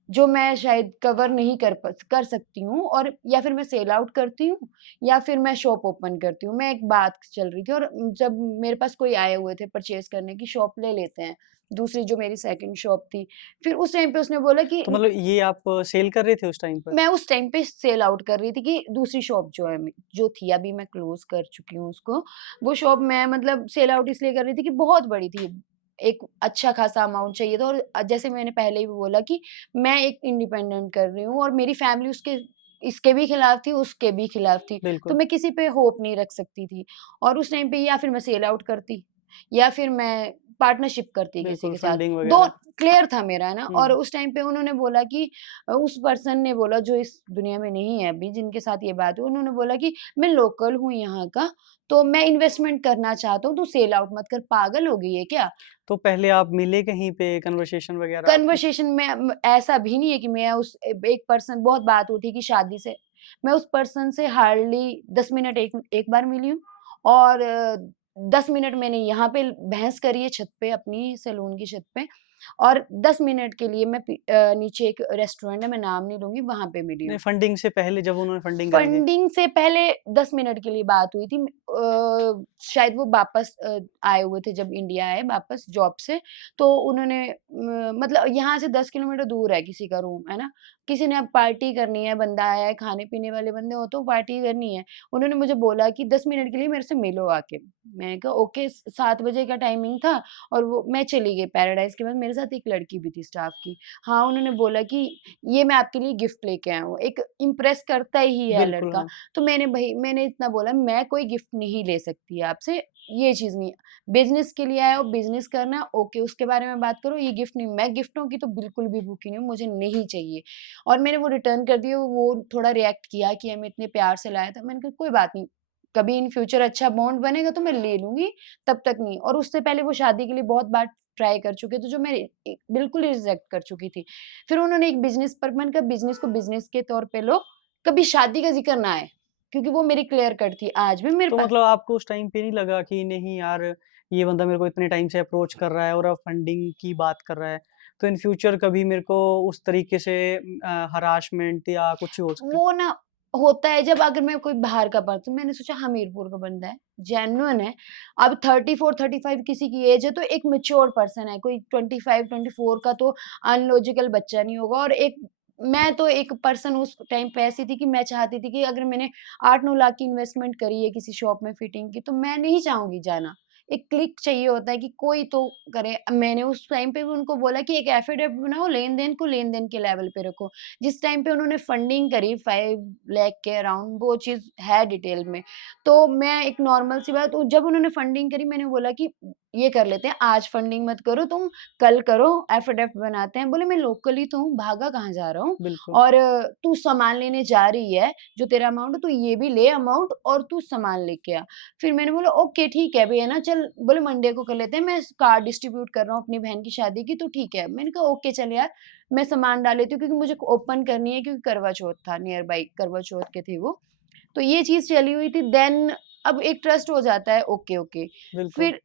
जो मैं शायद कवर नहीं कर सकती हूँ और या फिर मैं सेल आउट करती हूँ या फिर मैं शॉप ओपन करती हूँ। मैं एक बात चल रही थी और जब मेरे पास कोई आए हुए थे परचेज़ करने की शॉप ले लेते हैं, दूसरी जो मेरी सेकंड शॉप थी। फिर उस टाइम पे उसने बोला कि तो मतलब ये आप सेल कर रहे थे उस टाइम पर? मैं उस टाइम पे सेल आउट कर रही थी कि दूसरी शॉप जो थी अभी मैं क्लोज़ कर चुकी हूँ उसको। वो शॉप मैं मतलब सेल आउट इसलिए कर रही थी कि बहुत बड़ी थी। एक अच्छा खासा अमाउंट चाहिए था और जैसे मैंने पहले भी बोला कि मैं एक इंडिपेंडेंट कर रही हूँ और मेरी फैमिली उसके इसके भी खिलाफ थी, उसके भी खिलाफ थी। तो बिल्कुल। मैं किसी पे होप नहीं रख सकती थी और उस टाइम पे या फिर मैं सेल आउट करती या फिर मैं पार्टनरशिप करती किसी बिल्कुल, के साथ। फंडिंग 2 वगैरह। क्लियर था मेरा है ना और हुँ। उस टाइम पे उन्होंने बोला कि उस पर्सन ने बोला जो इस दुनिया में नहीं है अभी जिनके साथ ये बात हुई, उन्होंने बोला कि मैं लोकल हूँ यहाँ का, तो मैं इन्वेस्टमेंट करना चाहता हूँ, तू सेल आउट मत कर, पागल हो गई है क्या? तो पहले आप मिले कहीं पे कन्वर्सेशन वगैरह आपकी? कन्वर्सेशन में ऐसा भी नहीं है कि मैं उस एक पर्सन बहुत बात उठी कि शादी से मैं उस पर्सन से हार्डली 10 मिनट एक एक बार मिली हूँ और 10 मिनट मैंने यहाँ पे बहस करी है छत पे अपनी सैलून की छत पे। और 10 मिनट के लिए मैं नीचे एक रेस्टोरेंट है, मैं नाम नहीं लूँगी, वहाँ पे मिली नहीं, हूँ। फंडिंग से पहले जब उन्होंने फंडिंग करी थी? फंडिंग से पहले 10 मिनट के लिए बात हुई थी। शायद वो वापस आए हुए थे जब इंडिया आए वापस जॉब से, तो उन्होंने मतलब यहाँ से 10 किलोमीटर दूर है किसी का रूम, है ना? किसी ने अब पार्टी करनी है, बंदा आया है, खाने-पीने वाले बंदे हो तो पार्टी करनी है। उन्होंने मुझे बोला कि 10 मिनट के लिए मेरे से मिलो आके। मैंने कहा ओके 7 बजे का टाइमिंग था और वो मैं चली गई पैराडाइज़ के बाद मेरे साथ एक लड़की भी थी स्टाफ की। हाँ, उन्होंने बोला कि ये मैं आपके लिए गिफ्ट लेके आया हूँ। एक इम्प्रेस करता ही है बिल्कुल, लड़का। हाँ। तो मैंने इतना बोला मैं कोई गिफ्ट नहीं ले सकती आपसे, ये चीज़ नहीं। बिज़नेस के लिए आए हो, बिज़नेस करना है, ओके उसके बारे में बात करो, ये गिफ्ट नहीं। मैं गिफ्टों की तो बिल्कुल भी भूखी नहीं हूँ, मुझे नहीं चाहिए। और मैंने वो रिटर्न कर दिया, वो थोड़ा रिएक्ट किया कि हमें इतने प्यार से लाया था। मैंने कहा कोई बात नहीं, कभी इन फ्यूचर अच्छा बॉन्ड बनेगा तो मैं ले लूँगी, तब तक नहीं। और उससे पहले वो शादी के लिए बहुत बार ट्राई कर चुके थे, जो मैं बिल्कुल ही रिजेक्ट कर चुकी थी। फिर उन्होंने एक बिज़नेस पर मैंने कहा बिज़नेस को बिज़नेस के तौर पे लो, कभी शादी का ज़िक्र ना आए, क्योंकि वो मेरी क्लियर कट थी, आज भी मेरे तो पास मतलब आपको उस टाइम पे नहीं लगा कि नहीं यार, ये बंदा मेरे को इतने टाइम से अप्रोच कर रहा है और अब फंडिंग की बात कर रहा है, तो इन फ्यूचर कभी मेरे को उस तरीके से हरासमेंट या कुछ हो सकता है? वो ना होता है जब अगर मैं कोई बाहर का पर्सन मैंने सोचा हमीरपुर का बंदा है, जेन्युइन है, अब 34-35 किसी की एज है तो एक मैच्योर पर्सन है, कोई 25-24 का तो अनलॉजिकल बच्चा नहीं होगा और मैं तो एक पर्सन उस टाइम पे ऐसी थी कि मैं चाहती थी कि अगर मैंने 8-9 लाख की इन्वेस्टमेंट करी है किसी शॉप में फिटिंग की, तो मैं नहीं चाहूँगी जाना। एक क्लिक चाहिए होता है कि कोई तो करे। मैंने उस टाइम पे भी उनको बोला कि एक एफिडेविट बनाओ, लेन-देन को लेन-देन के लेवल पे रखो। जिस टाइम पे उन्होंने फंडिंग करी 5 लाख के अराउंड वो चीज़ है डिटेल में। तो मैं एक नॉर्मल सी बात जब उन्होंने फंडिंग करी मैंने बोला कि ये कर लेते हैं, आज फंडिंग मत करो तुम, कल करो एफिडेविट बनाते हैं। बोले मैं लोकल ही तो हूँ, भागा कहाँ जा रहा हूँ बिल्कुल। और तू सामान लेने जा रही है, जो तेरा अमाउंट है तू ये भी ले अमाउंट और तू सामान लेके आ। फिर मैंने बोला ओके ठीक है भैया ना चल बोले मंडे को कर लेते हैं, मैं कार्ड डिस्ट्रीब्यूट कर रहा हूँ अपनी बहन की शादी की तो ठीक है। मैंने कहा ओके चल यार मैं सामान डाल लेती हूँ क्योंकि मुझे ओपन करनी है क्योंकि करवा चौथ था नियर बाय करवा चौथ के थे वो। तो ये चीज़ चली हुई थी देन अब एक ट्रस्ट हो जाता है ओके, ओके। बिल्कुल। फिर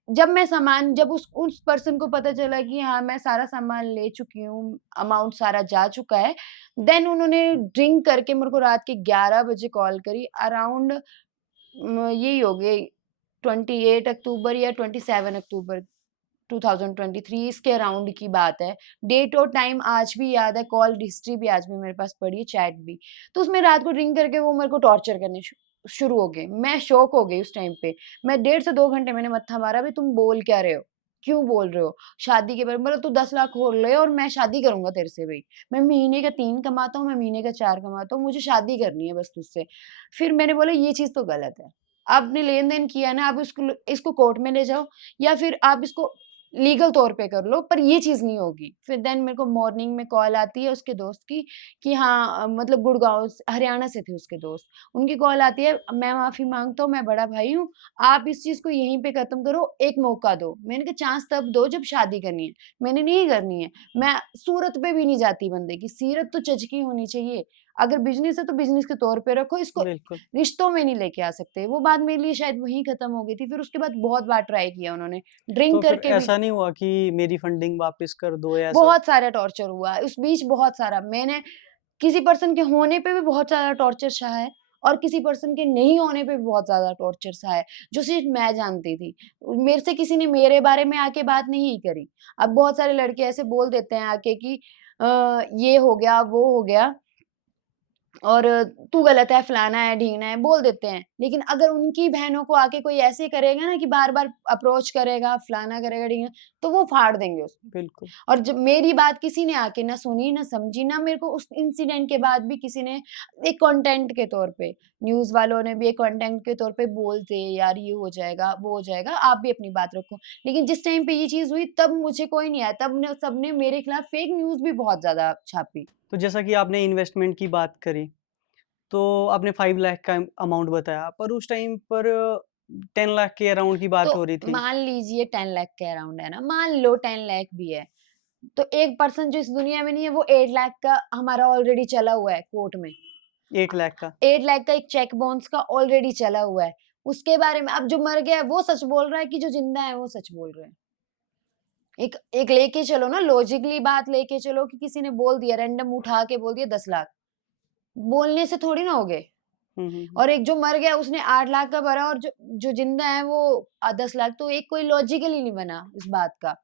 जब उस पर्सन को पता चला कि हाँ, मैं सारा सामान ले चुकी हूँ, अमाउंट सारा जा चुका है, देन उन्होंने ड्रिंक करके मेरे को रात के 11 बजे कॉल करी अराउंड यही हो गए 28 अक्टूबर या 27 अक्टूबर 2023 इसके अराउंड की बात है। डेट और टाइम आज भी याद है, कॉल हिस्ट्री भी आज भी मेरे पास पड़ी है, चैट भी। तो उसमें रात को ड्रिंक करके वो मेरे को टॉर्चर करने शुरू हो गए। मैं शॉक हो गई उस टाइम पे। मैं डेढ़ से 2 घंटे मैंने मत्था मारा, "भई तुम बोल क्या रहे हो? क्यों बोल रहे हो? शादी के बारे में" बोला, "तू 10 लाख और ले और मैं शादी करूँगा तेरे से भई। मैं महीने का 3 कमाता हूँ, मैं महीने का 4 कमाता हूँ, मुझे शादी करनी है बस तुझसे।" फिर मैंने बोला, "ये चीज़ तो गलत है। आपने लेन-देन किया ना, आप इसको कोर्ट में ले जाओ या फिर आप इसको लीगल तौर पे कर लो, पर ये चीज़ नहीं होगी। फिर देन मेरे को मॉर्निंग में कॉल आती है उसके दोस्त की कि हाँ मतलब गुड़गाँव स हरियाणा से थे उसके दोस्त। उनकी कॉल आती है, "मैं माफ़ी माँगता हूँ, मैं बड़ा भाई हूँ, आप इस चीज़ को यहीं पे ख़त्म करो, एक मौका दो।" मैंने कहा, "चांस तब दो जब शादी करनी है, मैंने नहीं करनी है। मैं सूरत पे भी नहीं जाती बंदे की, सीरत तो जज की होनी चाहिए। अगर बिज़नेस है तो बिज़नेस के तौर पे रखो, इसको बिल्कुल। रिश्तों में नहीं लेके आ सकते।" वो बात मेरे लिए शायद वहीं ख़त्म हो गई थी। फिर उसके बाद बहुत बार ट्राई किया उन्होंने, तो ड्रिंक फिर करके भी ऐसा नहीं हुआ कि मेरी फंडिंग वापस कर दो या ऐसा? बहुत सारा टॉर्चर हुआ है, उस बीच बहुत सारा। मैंने किसी पर्सन के होने पे भी बहुत ज़्यादा टॉर्चर सहा है और किसी पर्सन के नहीं होने पे भी बहुत ज़्यादा टॉर्चर सहा है, जो सिर्फ़ मैं जानती थी। मेरे से किसी ने मेरे बारे में आके बात नहीं करी। अब बहुत सारे लड़के ऐसे बोल देते हैं आके कि ये हो गया, वो हो गया। और तू गलत है, फलाना है, ढींगना है, बोल देते हैं। लेकिन अगर उनकी बहनों को आके कोई ऐसे करेगा ना कि बार-बार अप्रोच करेगा, फलाना करेगा, ढींगना, तो वो फाड़ देंगे उसको। बिल्कुल। और जब मेरी बात किसी ने आके ना सुनी, ना समझी, ना मेरे को उस इंसिडेंट के बाद भी किसी ने एक कंटेंट के तौर पे, न्यूज़ वालों ने भी एक कंटेंट के तौर पे बोलते, "यार ये हो जाएगा, वो हो जाएगा, आप भी अपनी बात रखो।" लेकिन जिस टाइम पे ये चीज़ हुई तब मुझे कोई नहीं आया, तब न सबने मेरे खिलाफ फेक न्यूज़ भी बहुत ज़्यादा छापी। तो जैसा कि आपने इन्वेस्टमेंट की बात करी, तो आपने 5 लाख का अमाउंट बताया, पर उस टाइम पर 10 लाख के अराउंड की तो बात हो रही थी। मान लीजिए 10 लाख के अराउंड है ना, मान लो 10 लाख भी है, तो एक पर्सन जो इस दुनिया में नहीं है वो 8 लाख का हमारा ऑलरेडी चला हुआ है कोर्ट में। 8 लाख का। 8 लाख का एक चेक बाउंस का ऑलरेडी चला हुआ है। उसके बारे में अब जो मर गया है वो सच बोल रहा है कि जो ज़िंदा है वो सच बोल रहे हैं। एक एक लेके चलो ना, लॉजिकली बात लेके चलो कि किसी ने बोल दिया, रैंडम उठा के बोल दिया 10 लाख, बोलने से थोड़ी ना हो गए। हुँ, हुँ, हुँ। और एक जो मर गया उसने 8 लाख का भरा और जो जो जिंदा है वो 10 लाख, तो एक कोई लॉजिकल ही नहीं बना इस बात का।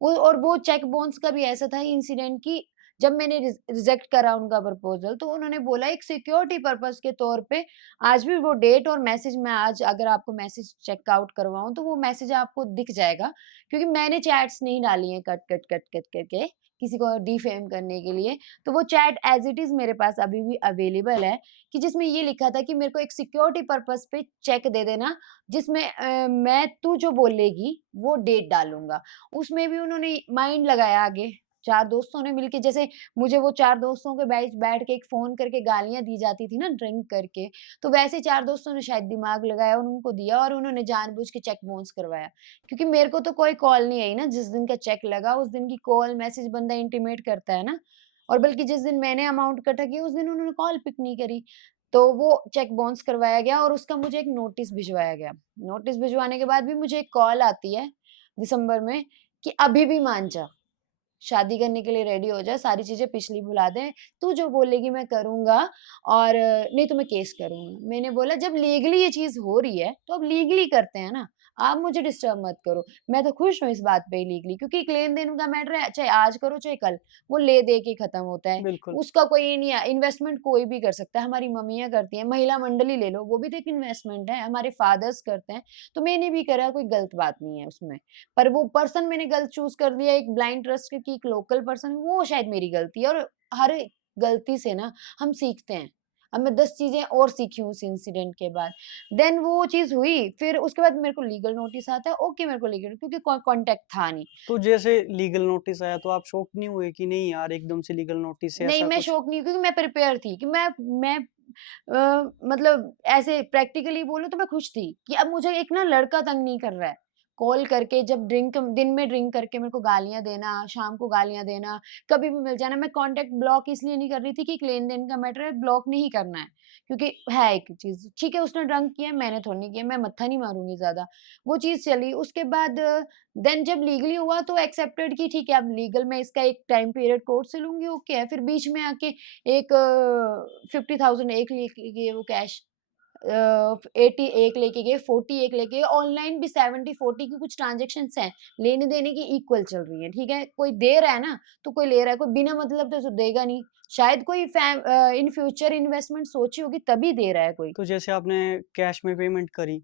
वो और वो चेक बाउंस का भी ऐसा था इंसिडेंट कि जब मैंने रिजेक्ट करा उनका प्रपोज़ल, तो उन्होंने बोला एक सिक्योरिटी पर्पज़ के तौर पे आज भी वो डेट और मैसेज, मैं आज अगर आपको मैसेज चेक आउट करवाऊँ तो वो मैसेज आपको दिख जाएगा, क्योंकि मैंने चैट्स नहीं डाली हैं कट करके किसी को डिफेम करने के लिए। तो वो चैट एज़ इट इज़ मेरे पास अभी भी अवेलेबल है कि जिसमें ये लिखा था कि मेरे को एक सिक्योरिटी पर्पज़ पे चेक दे देना, जिसमें मैं तू जो बोलेगी वो डेट डालूँगा। उसमें भी उन्होंने माइंड लगाया आगे, 4 दोस्तों ने मिलके, जैसे मुझे वो 4 दोस्तों के बीच बैठ के एक फ़ोन करके गालियाँ दी जाती थी ना ड्रिंक करके, तो वैसे 4 दोस्तों ने शायद दिमाग लगाया और उनको दिया और उन्होंने जानबूझ के चेक बाउंस करवाया। क्योंकि मेरे को तो कोई कॉल नहीं आई ना, जिस दिन का चेक लगा उस दिन की कॉल मैसेज बंदा इंटीमेट करता है ना, और बल्कि जिस दिन मैंने अमाउंट इकट्ठा किया उस दिन उन्होंने कॉल पिक नहीं करी। तो वो चेक बाउंस करवाया गया और उसका मुझे एक नोटिस भिजवाया गया। नोटिस भिजवाने के बाद भी मुझे एक कॉल आती है दिसंबर में कि अभी भी मान जा, शादी करने के लिए रेडी हो जा, सारी चीज़ें पिछली भुला दे, तू जो बोलेगी मैं करूँगा और नहीं तो मैं केस करूँगा। मैंने बोला जब लीगली ये चीज़ हो रही है, तो अब लीगली करते हैं ना, आप मुझे डिस्टर्ब मत करो। मैं तो खुश हूँ इस बात पे लीगली, क्योंकि एक लेन-देन का मैटर है, चाहे आज करो चाहे कल, वो ले-दे के खत्म होता है। बिल्कुल। उसका कोई ये नहीं है, इन्वेस्टमेंट कोई भी कर सकता है, हमारी मम्मियाँ करती हैं, महिला मंडली ले लो, वो भी तो एक इन्वेस्टमेंट है, हमारे फादर्स करते हैं, तो मैंने भी करा, कोई गलत बात नहीं है उसमें। पर वो पर्सन मैंने गलत चूज़ कर लिया एक ब्लाइंड ट्रस्ट की एक लोकल पर्सन, वो शायद मेरी गलती है और हर गलती से ना हम सीखते हैं। अब मैं 10 चीज़ें और सीखी हूँ उस इंसिडेंट के बाद। देन वो चीज़ हुई, फिर उसके बाद मेरे को लीगल नोटिस आता है, ओके मेरे को लीगल, क्योंकि कॉन्टैक्ट था नहीं। तो जैसे लीगल नोटिस आया तो आप शॉक नहीं हुए कि नहीं यार एकदम से लीगल नोटिस है नहीं, ऐसा मैं कुछ? शॉक नहीं हुई क्योंकि मैं प्रिपेयर थी कि मैं मतलब ऐसे प्रैक्टिकली बोलूँ तो मैं खुश थी कि अब मुझे एक ना लड़का तंग नहीं कर रहा है। कॉल करके जब दिन में ड्रिंक करके मेरे को गालियाँ देना, शाम को गालियाँ देना, कभी भी मिल जाना। मैं कॉन्टैक्ट ब्लॉक इसलिए नहीं कर रही थी कि एक लेन-देन का मैटर है, ब्लॉक नहीं करना है। क्योंकि है एक चीज़, ठीक है उसने ड्रंक किया, मैंने थोड़ी नहीं किया, मैं मत्था नहीं मारूँगी ज़्यादा। वो चीज़ चली, उसके बाद देन जब लीगली हुआ तो एक्सेप्टेड कि ठीक है अब लीगल मैं इसका एक टाइम पीरियड कोर्ट से लूँगी, ओके है। फिर बीच में आके एक 50,000 एक लेके गए वो कैश, 80 एक लेके गए, 40 एक लेके गए, ऑनलाइन भी 70-40 की कुछ ट्रांज़ैक्शंस हैं, लेने-देने की इक्वल चल रही हैं, ठीक है? कोई दे रहा है ना, तो कोई ले रहा है, कोई बिना मतलब तो देगा नहीं। शायद कोई इन फ्यूचर इन्वेस्टमेंट सोची होगी तभी दे रहा है कोई। तो जैसे आपने कैश में पेमेंट करी,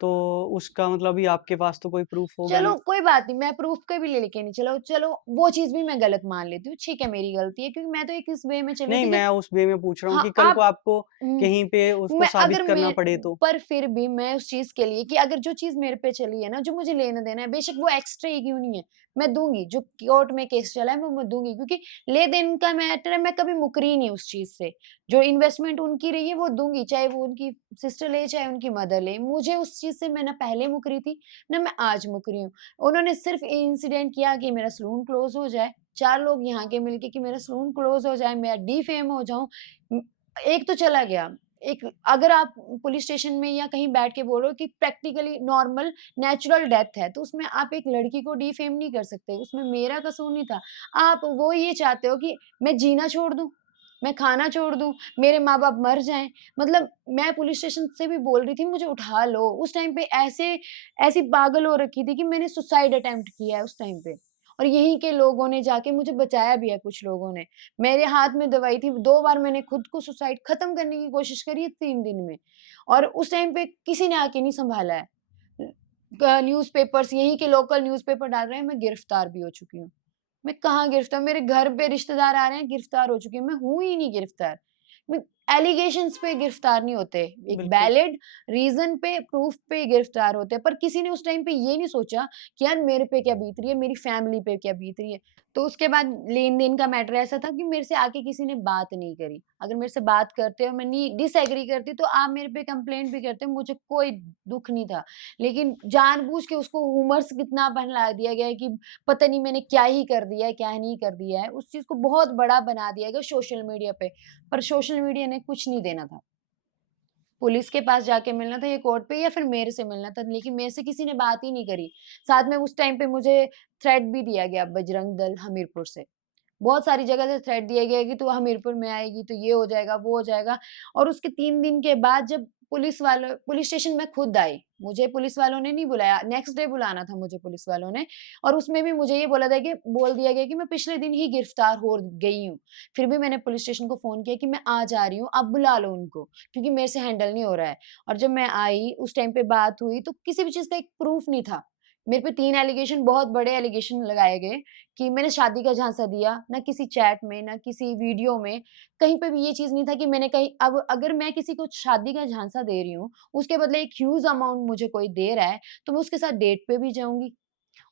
तो उसका मतलब अभी आपके पास तो कोई प्रूफ़ होगा चलो नहीं? कोई बात नहीं, मैं प्रूफ़ के भी लेके नहीं चलो चलो वो चीज़ भी मैं गलत मान लेती हूँ, ठीक है मेरी गलती है क्योंकि मैं तो एक इस वे में चली नहीं, थी कि मैं उस वे में पूछ रहा हूँ कि हाँ, कल को आप आपको हुँ, कहीं पे उसको मैं साबित अगर करना मैं पड़े तो? पर फिर भी मैं उस चीज़ के लिए कि अगर जो चीज़ मेरे पे चली है ना, जो मुझे लेना-देना है, बेशक वो एक्स्ट्रा ही क्यों नहीं है, मैं दूँगी। जो कोर्ट में केस चला है, वो मैं दूँगी क्योंकि लेन-देन का मैटर है, मैं कभी मुकरी नहीं उस चीज़ से। जो इन्वेस्टमेंट उनकी रही है, वो दूँगी, चाहे वो उनकी सिस्टर ले, चाहे उनकी मदर ले। मुझे उस चीज़ से मैं ना पहले मुकरी थी, ना मैं आज मुकरी हूँ। उन्होंने सिर्फ़ ये इंसिडेंट किया कि मेरा सलून क्लोज़ हो जाए, 4 लोग यहाँ के मिलके कि मेरा सलून क्लोज़ हो जाए, मैं डिफेम हो जाऊँ। उम, एक तो चला गया, एक अगर आप पुलिस स्टेशन में या कहीं बैठ के बोल रहे हो कि प्रैक्टिकली नॉर्मल नेचुरल डेथ है, तो उसमें आप एक लड़की को डिफेम नहीं कर सकते, उसमें मेरा कसूर नहीं था। आप वो ये चाहते हो कि मैं जीना छोड़ दूँ, मैं खाना छोड़ दूँ, मेरे माँ-बाप मर जाएँ। मतलब मैं पुलिस स्टेशन से भी बोल रही थी मुझे उठा लो, उस टाइम पे ऐसी पागल हो रखी थी कि मैंने सुसाइड अटेम्प्ट किया है उस टाइम पे। और यहीं के लोगों ने जाके मुझे बचाया भी है कुछ लोगों ने। मेरे हाथ में दवाई थी, 2 बार मैंने खुद को सुसाइड खत्म करने की कोशिश करी है 3 दिन में और उस टाइम पे किसी ने आके नहीं सँभाला है। न्यूज़पेपर्स यहीं के लोकल न्यूज़पेपर डाल रहे हैं, मैं गिरफ्तार भी हो चुकी हूँ। मैं कहाँ गिरफ्तार, मेरे घर पे रिश्तेदार आ रहे हैं, गिरफ्तार हो चुकी हूँ, मैं हूँ ही नहीं गिरफ्तार। मैं एलिगेशंस पे गिरफ्तार नहीं होते, एक बिल्कुल। वैलिड रीज़न पे, प्रूफ पे गिरफ्तार होते हैं। पर किसी ने उस टाइम पे ये नहीं सोचा कि यार मेरे पे क्या बीत रही है, मेरी फैमिली पे क्या बीत रही है। तो उसके बाद लेन-देन का मैटर ऐसा था कि मेरे से आके किसी ने बात नहीं करी। अगर मेरे से बात करते और मैं नहीं डिसएग्री करती तो आप मेरे पे कंप्लेंट भी करते, मुझे कोई दुःख नहीं था। लेकिन जानबूझ के उसको ह्यूमर्स कितना बना दिया गया है कि पता नहीं मैंने क्या ही कर दिया है, क्या नहीं कर दिया है। उस चीज़ को बहुत बड़ा बना दिया गया सोशल मीडिया पे, पर सोशल मीडिया ने कुछ नहीं देना था। पुलिस के पास जाके मिलना था या कोर्ट पे या फिर मेरे से मिलना था, लेकिन मेरे से किसी ने बात ही नहीं करी। साथ में उस टाइम पे मुझे थ्रेट भी दिया गया बजरंग दल हमीरपुर से। बहुत सारी जगह से थ्रेट दिया गया है कि तू हमीरपुर में आएगी तो ये हो जाएगा, वो हो जाएगा। और उसके 3 दिन के बाद जब पुलिस स्टेशन मैं खुद आई, मुझे पुलिस वालों ने नहीं बुलाया, नेक्स्ट डे बुलाना था मुझे पुलिस वालों ने, और उसमें भी मुझे ये बोल दिया गया कि मैं पिछले दिन ही गिरफ्तार हो गई हूँ। फिर भी मैंने पुलिस स्टेशन को फ़ोन किया कि मैं आ जा रही हूँ, आप बुला लो उनको, क्योंकि मेरे से हैंडल नहीं हो रहा है। और जब मैं आई, उस टाइम पे बात हुई, तो किसी भी चीज़ का एक प्रूफ नहीं था। मेरे पे 3 एलिगेशन, बहुत बड़े एलिगेशन लगाए गए कि मैंने शादी का झांसा दिया, ना किसी चैट में, ना किसी वीडियो में, कहीं पे भी ये चीज़ नहीं था कि मैंने कहीं, अब अगर मैं किसी को शादी का झांसा दे रही हूँ, उसके बदले एक ह्यूज अमाउंट मुझे कोई दे रहा है, तो मैं उसके साथ डेट पे भी जाऊँगी।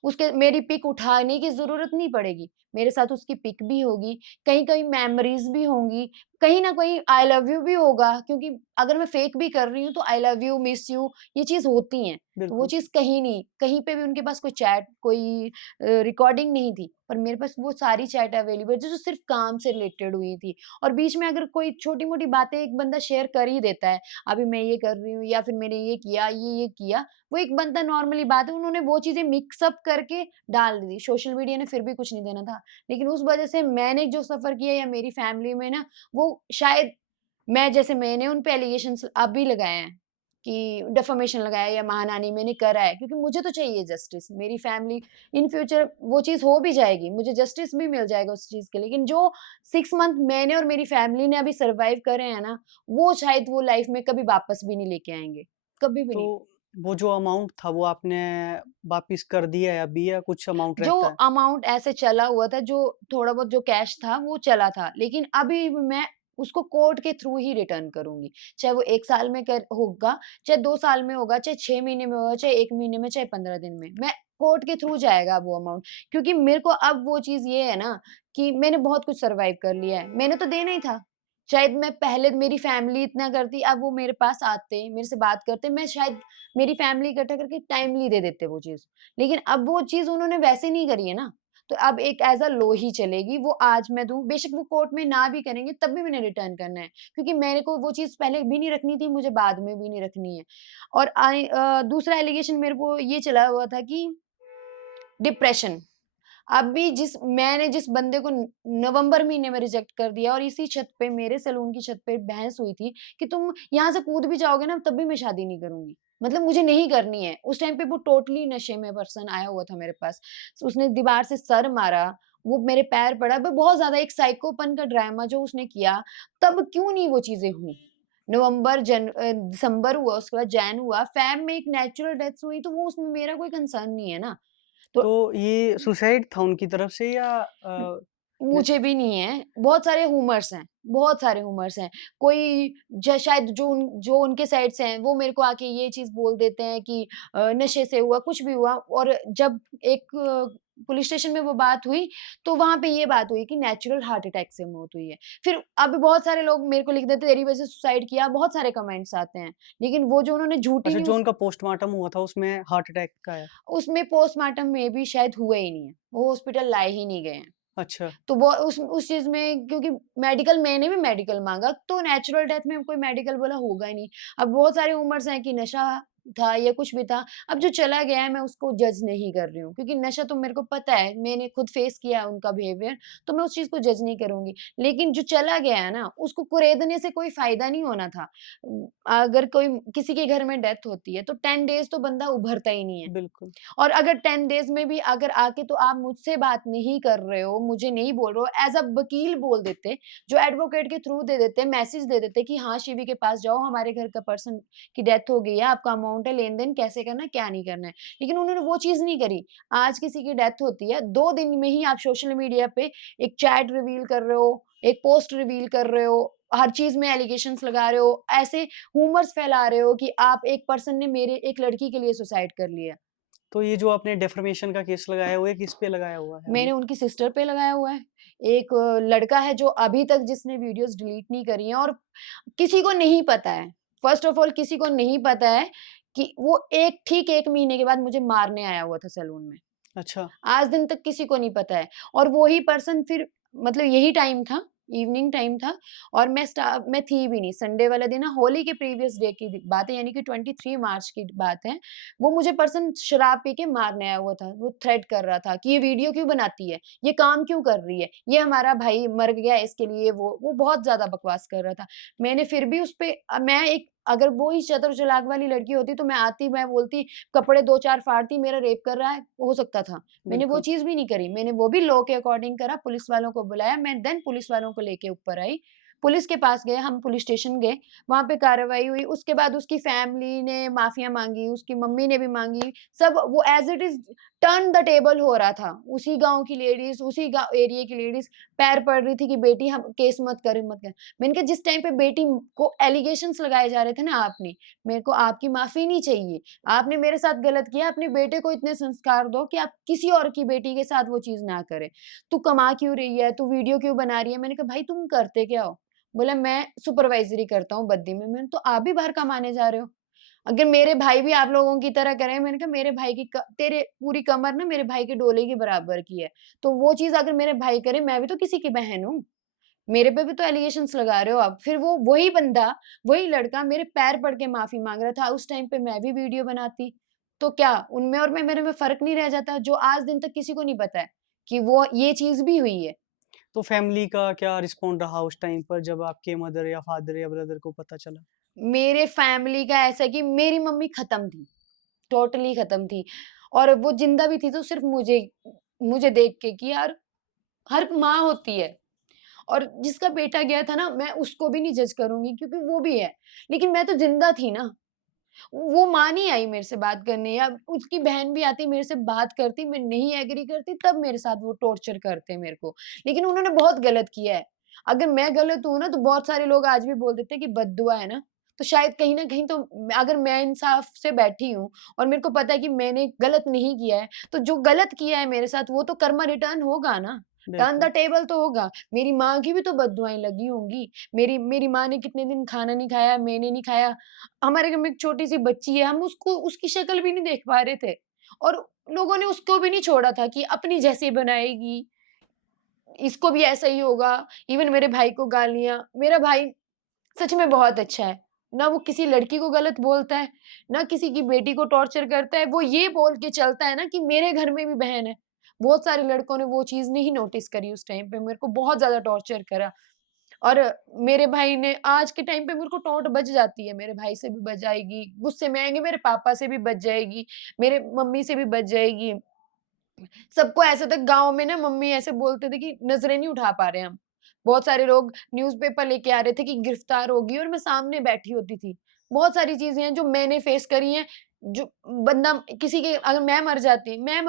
उसके मेरी पिक उठाने की ज़रूरत नहीं पड़ेगी। मेरे साथ उसकी पिक भी होगी, कहीं-कहीं मेमोरीज़ भी होंगी, कहीं न कहीं आई लव यू भी होगा, क्योंकि अगर मैं फेक भी कर रही हूँ तो I love you, miss you ये चीज़ होती हैं। तो वो बिल्कुल। चीज़ कहीं नहीं, कहीं पे भी उनके पास कोई चैट, कोई रिकॉर्डिंग नहीं थी, पर मेरे पास वो सारी चैट अवेलेबल है जो सिर्फ़ काम से रिलेटेड हुई थी। और बीच में अगर कोई छोटी-मोटी बातें एक बंदा शेयर कर ही देता है, अभी मैं ये कर रही हूँ या फिर मैंने ये किया, ये किया, वो एक बंदा नॉर्मली बात है, उन्होंने वो चीज़ें मिक्स अप करके डाल दी। सोशल मीडिया ने फिर भी कुछ नहीं देना था। लेकिन उस वज़ह से मैंने जो सफ़र किया या मेरी फैमिली में ना, वो शायद मैंने उन पे एलिगेशंस अभी लगाए हैं कि डिफेमेशन लगाया है या मानहानि मैंने करा है, क्योंकि मुझे तो चाहिए जस्टिस। मेरी फैमिली इन फ्यूचर वो चीज़ हो भी जाएगी, मुझे जस्टिस भी मिल जाएगा उस चीज़ के लिए। लेकिन जो 6 मंथ मैंने और मेरी फैमिली ने अभी सर्वाइव करे हैं ना, वो शायद वो लाइफ़ में कभी वापस भी नहीं लेके आएँगे, कभी भी तो नहीं। वो जो अमाउंट था वो आपने वापिस कर दिया है अभी या कुछ अमाउंट जो रहता है? अमाउंट ऐसे चला हुआ था, जो थोड़ा बहुत जो कैश था वो चला था, लेकिन अभी मैं उसको कोर्ट के थ्रू ही रिटर्न करूँगी। चाहे वो 1 साल में कर होगा, चाहे 2 साल में होगा, चाहे 6 महीने में होगा, चाहे 1 महीने में, चाहे 15 दिन में। मैं कोर्ट के थ्रू जाएगा वो अमाउंट, क्योंकि मेरे को अब वो चीज़ ये है ना कि मैंने बहुत कुछ सर्वाइव कर लिया है। मैंने तो देना ही था। शायद मैं पहले मेरी फैमिली इतना करती, अब वो मेरे पास आते, मेरे से बात करते, मैं शायद मेरी फैमिली इकट्ठा करके टाइमली दे देते वो चीज़। लेकिन अब वो चीज़ उन्होंने वैसे नहीं करी है ना, तो अब एक ऐज़ अ लॉ ही चलेगी, वो आज मैं दूँ, बेशक वो कोर्ट में ना भी करेंगे तब भी मैंने रिटर्न करना है, क्योंकि मेरे को वो चीज़ पहले भी नहीं रखनी थी, मुझे बाद में भी नहीं रखनी है। और दूसरा एलिगेशन मेरे को ये चला हुआ था कि डिप्रेशन। अभी जिस बंदे को न नवंबर महीने में रिजेक्ट कर दिया, और इसी छत पे, मेरे सैलून की छत पे बहस हुई थी कि तुम यहाँ से कूद भी जाओगे ना, तब भी मैं शादी नहीं करूँगी। मतलब मुझे नहीं करनी है। उस टाइम पे वो टोटली नशे में पर्सन आया हुआ था मेरे पास। उसने दीवार से सर मारा, वो मेरे पैर पड़ा, ब बहुत ज़्यादा एक साइकोपन का ड्रामा जो उसने किया, तब क्यों नहीं वो चीज़ें हुई। दिसंबर हुआ, उसके बाद जैन हुआ, फ़ेब में एक नेचुरल डेथ्स हुई, तो वो उसमें मेरा कोई कंसर्न नहीं है ना। तो तो ये सुसाइड था उनकी तरफ से या न मुझे भी नहीं है, बहुत सारे रूमर्स हैं, बहुत सारे रूमर्स हैं। कोई शायद जो उनके साइड से हैं, वो मेरे को आके ये चीज़ बोल देते हैं कि नशे से हुआ, कुछ भी हुआ, और जब एक पुलिस स्टेशन में वो बात हुई, तो वहाँ पे ये बात हुई कि नेचुरल हार्ट अटैक से मौत हुई है। फिर अभी बहुत सारे लोग मेरे को लिख देते, तेरी वजह से सुसाइड किया, बहुत सारे कमेंट्स आते हैं। लेकिन वो जो उन्होंने झूठी अच्छा, जो न्यूज़, उनका पोस्टमार्टम हुआ था उसमें हार्ट अटैक का है? उसमें पोस्टमार्टम में भी शायद हुआ ही नहीं है। वो हॉस्पिटल लाए ही नहीं गए हैं। अच्छा। तो वो उस चीज़ में, क्योंकि मेडिकल, मैंने भी मेडिकल माँगा, तो नेचुरल डेथ में कोई मेडिकल बोला होगा ही नहीं। अब बहुत सारे रूमर्स हैं कि नशा था या कुछ भी था। अब जो चला गया है मैं उसको जज नहीं कर रही हूँ, क्योंकि नशा तो मेरे को पता है, मैंने खुद फेस किया है उनका बिहेवियर, तो मैं उस चीज़ को जज नहीं करूँगी। लेकिन जो चला गया है ना, उसको कुरेदने से कोई फ़ायदा नहीं होना था। अगर कोई किसी के घर में डेथ होती है, तो 10 डेज़ तो बंदा उभरता ही नहीं है। बिल्कुल। और अगर 10 डेज़ में भी अगर आके तो आप मुझसे बात नहीं कर रहे हो, मुझे नहीं बोल रहे हो, एज़ अ वकील बोल देते, जो एडवोकेट के थ्रू दे देते, मैसेज दे देते कि हाँ, शिवी के पास जाओ, हमारे घर का पर्सन की डेथ हो गई है, आपका अमाउंट है, लेन-देन कैसे करना है, क्या नहीं करना है। लेकिन उन्होंने वो चीज़ नहीं करी। आज किसी की डेथ होती है, 2 दिन में ही आप सोशल मीडिया पे एक चैट रिवील कर रहे हो, एक पोस्ट रिवील कर रहे हो, हर चीज़ में एलिगेशंस लगा रहे हो, ऐसे रूमर्स फैला रहे हो कि आप एक पर्सन ने मेरे एक लड़की के लिए सुसाइड कर लिया। तो ये जो आपने डिफेमेशन का केस लगाया हुआ है, किस पे लगाया हुआ है मैंने अभी? उनकी सिस्टर पे लगाया हुआ है। एक लड़का है जो अभी तक जिसने वीडियोज़ डिलीट नहीं करी हैं, और किसी को नहीं पता है, फ़र्स्ट ऑफ ऑल किसी को नहीं पता है कि वो ठीक 1 महीने के बाद मुझे मारने आया हुआ था सैलून में। अच्छा। आज दिन तक किसी को नहीं पता है, और वो ही पर्सन फिर, मतलब यही टाइम था, इवनिंग टाइम था और मैं थी भी नहीं। संडे वाला दिन ना, होली के प्रीवियस डे की बात है, यानी कि 23 मार्च की बात है। वो मुझे पर्सन शराब पी के मारने आया हुआ था। वो थ्रेट कर रहा था कि ये वीडियो क्यों बनाती है? ये काम क्यों कर रही है? ये हमारा भाई मर गया है इसके लिए, वो बहुत ज़्यादा बकवास कर रहा था। मैंने फिर भी उसपे मैं एक, अगर वो ही चतुर चालाक वाली लड़की होती तो मैं आती, मैं बोलती, कपड़े 2-4 फाड़ती, मेरा रेप कर रहा है, हो सकता था। मैंने वो बिल्कुल। चीज़ भी नहीं करी। मैंने वो भी लॉ के अकॉर्डिंग करा, पुलिस वालों को बुलाया, मैं देन पुलिस वालों को लेके ऊपर आई। पुलिस के पास गए, हम पुलिस स्टेशन गए, वहाँ पे कार्रवाई हुई। उसके बाद उसकी फैमिली ने माफ़ियाँ माँगी, उसकी मम्मी ने भी माँगी, सब वो as it is turn the table हो रहा था। उसी गाँव की लेडीज़, उसी गाँव एरिया की लेडीज़ पैर पड़ रही थी कि बेटी हम केस मत कर, मत कर। मैंने कहा जिस टाइम पे बेटी को एलिगेशंस लगाए जा रहे थे ना आपने, मेरे को आपकी माफ़ी नहीं चाहिए। आपने मेरे साथ गलत किया, अपने बेटे को इतने संस्कार दो कि आप किसी और की बेटी के साथ वो चीज़ ना करें। तू कमा क्यों रही है? तू वीडियो क्यों बना रही है? मैंने कहा भाई तुम करते क्या हो? बोला मैं सुपरवाइज़री करता हूँ बद्दी में। मैंने तो आप भी बाहर कमाने जा रहे हो। अगर मेरे भाई भी आप लोगों की तरह करें, मैंने कहा मेरे भाई की तेरे पूरी कमर ना मेरे भाई के डोले के बराबर की है। तो वो चीज़ अगर मेरे भाई करे, मैं भी तो किसी की बहन हूँ। मेरे पे भी तो एलिगेशंस लगा रहे हो आप। फिर वो वही बंदा, वही लड़का मेरे पैर पड़ के माफ़ी माँग रहा था। उस टाइम पे मैं भी वीडियो बनाती। तो क्या उनमें और मैं मेरे में फ़र्क नहीं रह जाता? जो आज दिन तक किसी को नहीं पता है कि वो ये चीज़ भी हुई है। तो फैमिली का क्या रिस्पॉन्ड रहा उस टाइम पर जब आपके मदर या फादर या ब्रदर को पता चला? मेरे फैमिली का ऐसा है कि मेरी मम्मी ख़त्म थी, टोटली ख़त्म थी और वो ज़िंदा भी थी तो सिर्फ़ मुझे मुझे देख के कि यार हर माँ होती है और जिसका बेटा गया था ना, मैं उसको भी नहीं जज करूँगी क्योंकि वो भी है। लेकिन मैं तो ज़िंदा थी ना। वो माँ नहीं आई मेरे से बात करने या उसकी बहन भी आती मेरे से बात करती, मैं नहीं एग्री करती तब मेरे साथ वो टॉर्चर करते मेरे को। लेकिन उन्होंने बहुत गलत किया है। अगर मैं गलत हूँ ना तो बहुत सारे लोग आज भी बोल देते हैं कि बददुआ है ना, तो शायद कहीं न कहीं तो अगर मैं इंसाफ से बैठी हूँ और मेरे को पता है कि मैंने गलत नहीं किया है, तो जो गलत किया है मेरे साथ वो तो कर्मा रिटर्न होगा ना। टर्न द बिल्कुल। टेबल तो होगा। मेरी माँ की भी तो बददुआएँ लगी होंगी। मेरी मेरी माँ ने कितने दिन खाना नहीं खाया, मैंने नहीं खाया। हमारे घर में एक छोटी-सी बच्ची है, हम उसको उसकी शक्ल भी नहीं देख पा रहे थे और लोगों ने उसको भी नहीं छोड़ा था कि अपनी जैसी बनाएगी, इसको भी ऐसा ही होगा। इवन मेरे भाई को गालियाँ मेरा भाई सच में बहुत अच्छा है। ना वो किसी लड़की को गलत बोलता है, ना किसी की बेटी को टॉर्चर करता है। वो ये बोल के चलता है ना कि मेरे घर में भी बहन है। बहुत सारे लड़कों ने वो चीज़ नहीं नोटिस करी उस टाइम पे, मेरे को बहुत ज़्यादा टॉर्चर करा। और मेरे भाई ने आज के टाइम पे मेरे को टोंट बज जाती है, मेरे भाई से भी बज जाएगी, गुस्से में आएँगे मेरे पापा से भी बज जाएगी, मेरे मम्मी से भी बज जाएगी। सबको ऐसा था गाँव में ना मम्मी ऐसे बोलते थे कि नज़रें नहीं उठा पा रहे हम। बहुत सारे लोग न्यूज़पेपर लेके आ रहे थे कि गिरफ्तार होगी और मैं सामने बैठी होती थी। बहुत सारी चीज़ें हैं जो मैंने फेस करी हैं, जो बंदा किसी के अगर मैं मर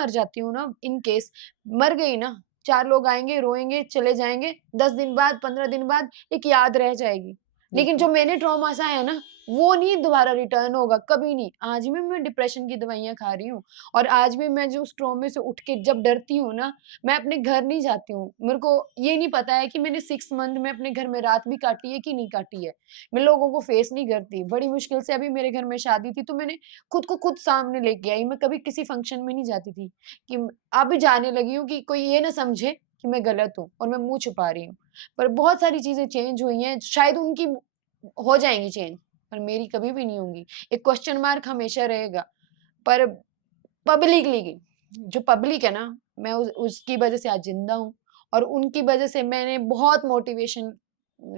जाती हूँ ना इन केस मर गई ना, 4 लोग आएँगे, रोएँगे, चले जाएँगे, 10 दिन बाद, 15 दिन बाद एक याद रह जाएगी। लेकिन बिल्कुल। जो मैंने ट्रॉमा सहा है ना, वो नहीं दोबारा रिटर्न होगा, कभी नहीं। आज भी मैं डिप्रेशन की दवाइयाँ खा रही हूँ। और आज भी मैं जो उस ट्रॉमे से उठ के जब डरती हूँ ना, मैं अपने घर नहीं जाती हूँ। मेरे को ये नहीं पता है कि मैंने 6 मंथ में अपने घर में रात भी काटी है कि नहीं काटी है। मैं लोगों को फेस नहीं करती। बड़ी मुश्किल से अभी मेरे घर में शादी थी, तो मैंने खुद को खुद सामने लेके आई। मैं कभी किसी फंक्शन में नहीं जाती थी कि अब जाने लगी हूँ कि कोई ये ना समझे कि मैं गलत हूँ और मैं मुँह छुपा रही हूँ। पर बहुत सारी चीज़ें चेंज हुई हैं, शायद उनकी हो जाएँगी चेंज, पर मेरी कभी भी नहीं होंगी। एक क्वेश्चन मार्क हमेशा रहेगा। पर पब्लिकली जो पब्लिक है ना, मैं उसकी वज़ह से आज ज़िंदा हूँ और उनकी वज़ह से मैंने बहुत मोटिवेशन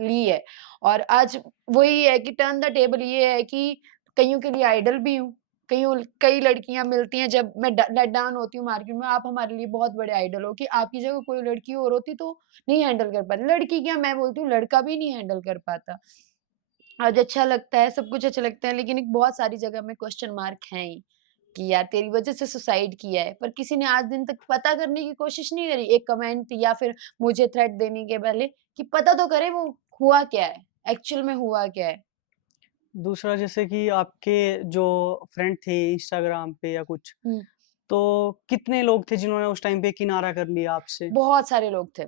ली है और आज वही है कि टर्न द टेबल ये है कि कइयों के लिए आइडल भी हूँ। कई लड़कियाँ मिलती हैं जब मैं लेट डाउन होती हूँ मार्केट में, आप हमारे लिए बहुत बड़े आइडल हो कि आपकी जगह कोई लड़की और होती तो नहीं हैंडल कर पाती। लड़की क्या मैं बोलती हूँ लड़का भी नहीं हैंडल कर पाता। आज अच्छा लगता है, सब कुछ अच्छा लगता है लेकिन एक बहुत सारी जगह में क्वेश्चन मार्क हैं ही। कि यार तेरी वजह से सुसाइड किया है, पर किसी ने आज दिन तक पता करने की कोशिश नहीं करी। एक कमेंट या फिर मुझे थ्रेट देने के पहले कि पता तो करे वो हुआ क्या है, एक्चुअल में हुआ क्या है। दूसरा जैसे कि आपके जो फ्रेंड थे इंस्टाग्राम पे या कुछ, हुँ, तो कितने लोग थे जिन्होंने उस टाइम पे किनारा कर लिया आपसे? बहुत सारे लोग थे।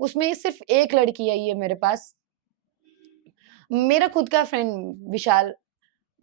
उसमें सिर्फ़ एक लड़की आई है मेरे पास। मेरा खुद का फ्रेंड विशाल,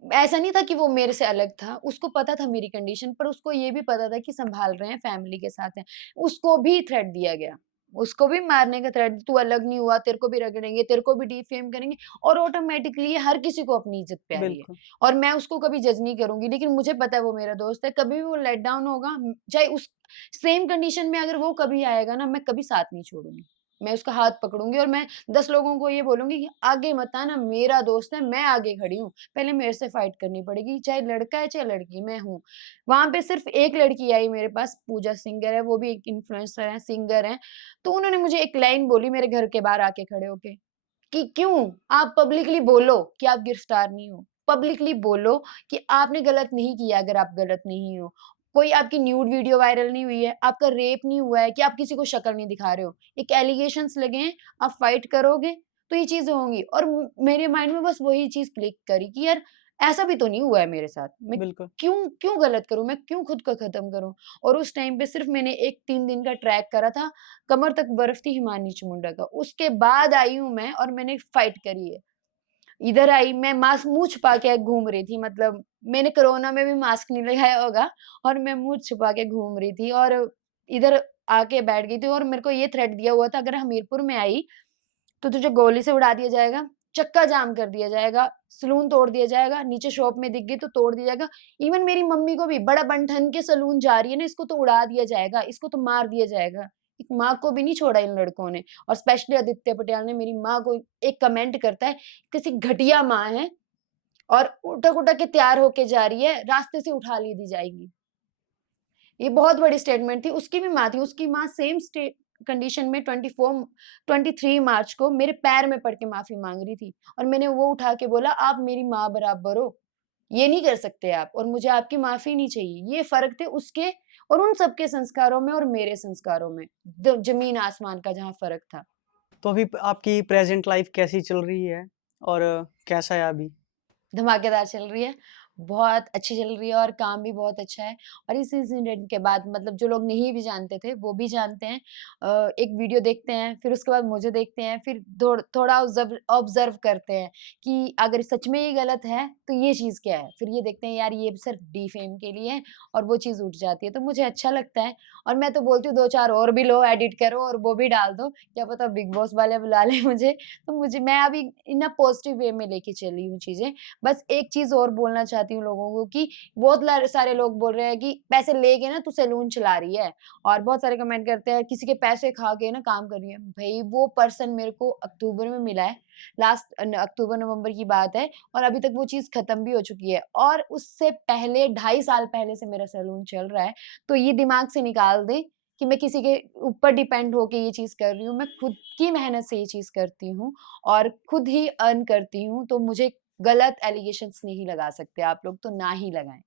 ऐसा नहीं था कि वो मेरे से अलग था, उसको पता था मेरी कंडीशन पर उसको ये भी पता था कि सँभाल रहे हैं, फैमिली के साथ हैं। उसको भी थ्रेट दिया गया। उसको भी मारने का थ्रेट, तू अलग नहीं हुआ, तेरे को भी रगड़ेंगे, तेरे को भी डिफेम करेंगे और ऑटोमेटिकली हर किसी को अपनी इज़्ज़त प्यारी है बिल्कुल, और मैं उसको कभी जज नहीं करूँगी। लेकिन मुझे पता है वो मेरा दोस्त है, कभी भी वो लेट डाउन होगा, चाहे उस सेम कंडीशन में अगर वो कभी आएगा ना, मैं कभी साथ नहीं छोड़ूँगी। मैं उसका हाथ पकड़ूँगी और मैं 10 लोगों को ये बोलूँगी कि आगे मत आना, मेरा दोस्त है, मैं आगे खड़ी हूँ। पहले मेरे से फाइट करनी पड़ेगी, चाहे लड़का है, चाहे लड़की, मैं हूँ। वहाँ पे सिर्फ़ एक लड़की आई मेरे पास, पूजा सिंगर है, वो भी एक इन्फ्लुएंसर है, सिंगर हैं। तो उन्होंने मुझे एक लाइन बोली मेरे घर के बाहर आके खड़े होके कि क्यों? आप पब्लिकली बोलो कि आप गिरफ्तार नहीं हो। पब्लिकली बोलो कि आपने गलत नहीं किया अगर आप गलत नहीं हो। कोई आपकी न्यूड वीडियो वायरल नहीं हुई है, आपका रेप नहीं हुआ है कि आप किसी को शक्ल नहीं दिखा रहे हो। एक एलिगेशंस लगे हैं, आप फाइट करोगे तो ये चीज़ें होंगी और मेरे माइंड में बस वही चीज़ क्लिक करी कि यार ऐसा भी तो नहीं हुआ है मेरे साथ। मैं बिल्कुल। क्यों क्यों गलत करूँ? मैं क्यों खुद को ख़त्म करूँ? और उस टाइम पे सिर्फ़ मैंने एक 3 दिन का ट्रैक करा था, कमर तक बर्फ थी हिमानी चामुंडा का। उसके बाद आई हूँ मैं और मैंने फाइट करी है। इधर आई मैं मास्क मुँह छुपा के घूम रही थी मतलब मैंने कोरोना में भी मास्क नहीं लगाया होगा और मैं मुँह छुपा के घूम रही थी और इधर आके बैठ गई थी और मेरे को ये थ्रेट दिया हुआ था अगर हमीरपुर में आई, तो तुझे गोली से उड़ा दिया जाएगा, चक्का जाम कर दिया जाएगा, सलून तोड़ दिया जाएगा, नीचे शॉप में दिख गई तो तोड़ दिया जाएगा। इवन मेरी मम्मी को भी बड़ा बन-ठन के सलून जा रही है ना, इसको तो उड़ा दिया जाएगा, इसको तो मार दिया जाएगा। एक माँ को भी नहीं छोड़ा इन लड़कों ने और स्पेशली आदित्य पटियाल ने मेरी माँ को एक कमेंट करता है, किसी घटिया माँ है और उठक-उठक के तैयार होके जा रही है, रास्ते से उठा ली दी जाएगी। ये बहुत बड़ी स्टेटमेंट थी, उसकी भी माँ थी, उसकी माँ सेम कंडीशन में 23 मार्च को मेरे पैर में पड़ के माफ़ी माँग रही थी और मैंने वो उठा के बोला, "आप मेरी माँ बराबर हो, ये नहीं कर सकते आप और मुझे आपकी माफ़ी नहीं चाहिए।" ये फ़र्क थे उसके और उन सबके संस्कारों में और मेरे संस्कारों में, द ज़मीन-आसमान का जहाँ फ़र्क था। तो अभी आपकी प्रेज़ेंट लाइफ़ कैसी चल रही है और कैसा है अभी? धमाकेदार चल रही है, बहुत अच्छी चल रही है और काम भी बहुत अच्छा है और इस इंसिडेंट के बाद मतलब जो लोग नहीं भी जानते थे, वो भी जानते हैं। एक वीडियो देखते हैं, फिर उसके बाद मुझे देखते हैं, फिर थोड़ा ऑब्ज़र्व करते हैं कि अगर सच में ये गलत है, तो ये चीज़ क्या है? फिर ये देखते हैं यार ये सिर्फ़ डिफ़ेम के लिए है और वो चीज़ उठ जाती है, तो मुझे अच्छा लगता है और मैं तो बोलती हूँ 2-4 और भी लो, एडिट करो और वो भी डाल दो, क्या पता बिग बॉस वाले बुला लें मुझे। तो मैं अभी इन अ पॉज़िटिव वे में लेके चल रही हूँ चीज़ें। बस एक चीज़ और बोलना चाहती हूँ लोगों को कि बहुत लारे सारे लोग बोल रहे हैं कि पैसे लेके ना तू सैलून चला रही है और बहुत सारे कमेंट करते हैं किसी के पैसे खा के ना काम कर रही है। भई वो पर्सन मेरे को अक्टूबर में मिला है। लास्ट अक्टूबर-नवंबर की बात है और अभी तक वो चीज़ खत्म भी हो चुकी है और उससे पहले 2.5 साल पहले से मेरा सैलून चल रहा है। तो ये दिमाग से निकाल दें कि मैं किसी के ऊपर डिपेंड होके ये चीज़ कर रही हूँ। मैं खुद की मेहनत से ये चीज़ करती हूँ और खुद ही अर्न करती हूँ। तो मुझे गलत एलिगेशंस नहीं लगा सकते आप लोग, तो ना ही लगाएँ।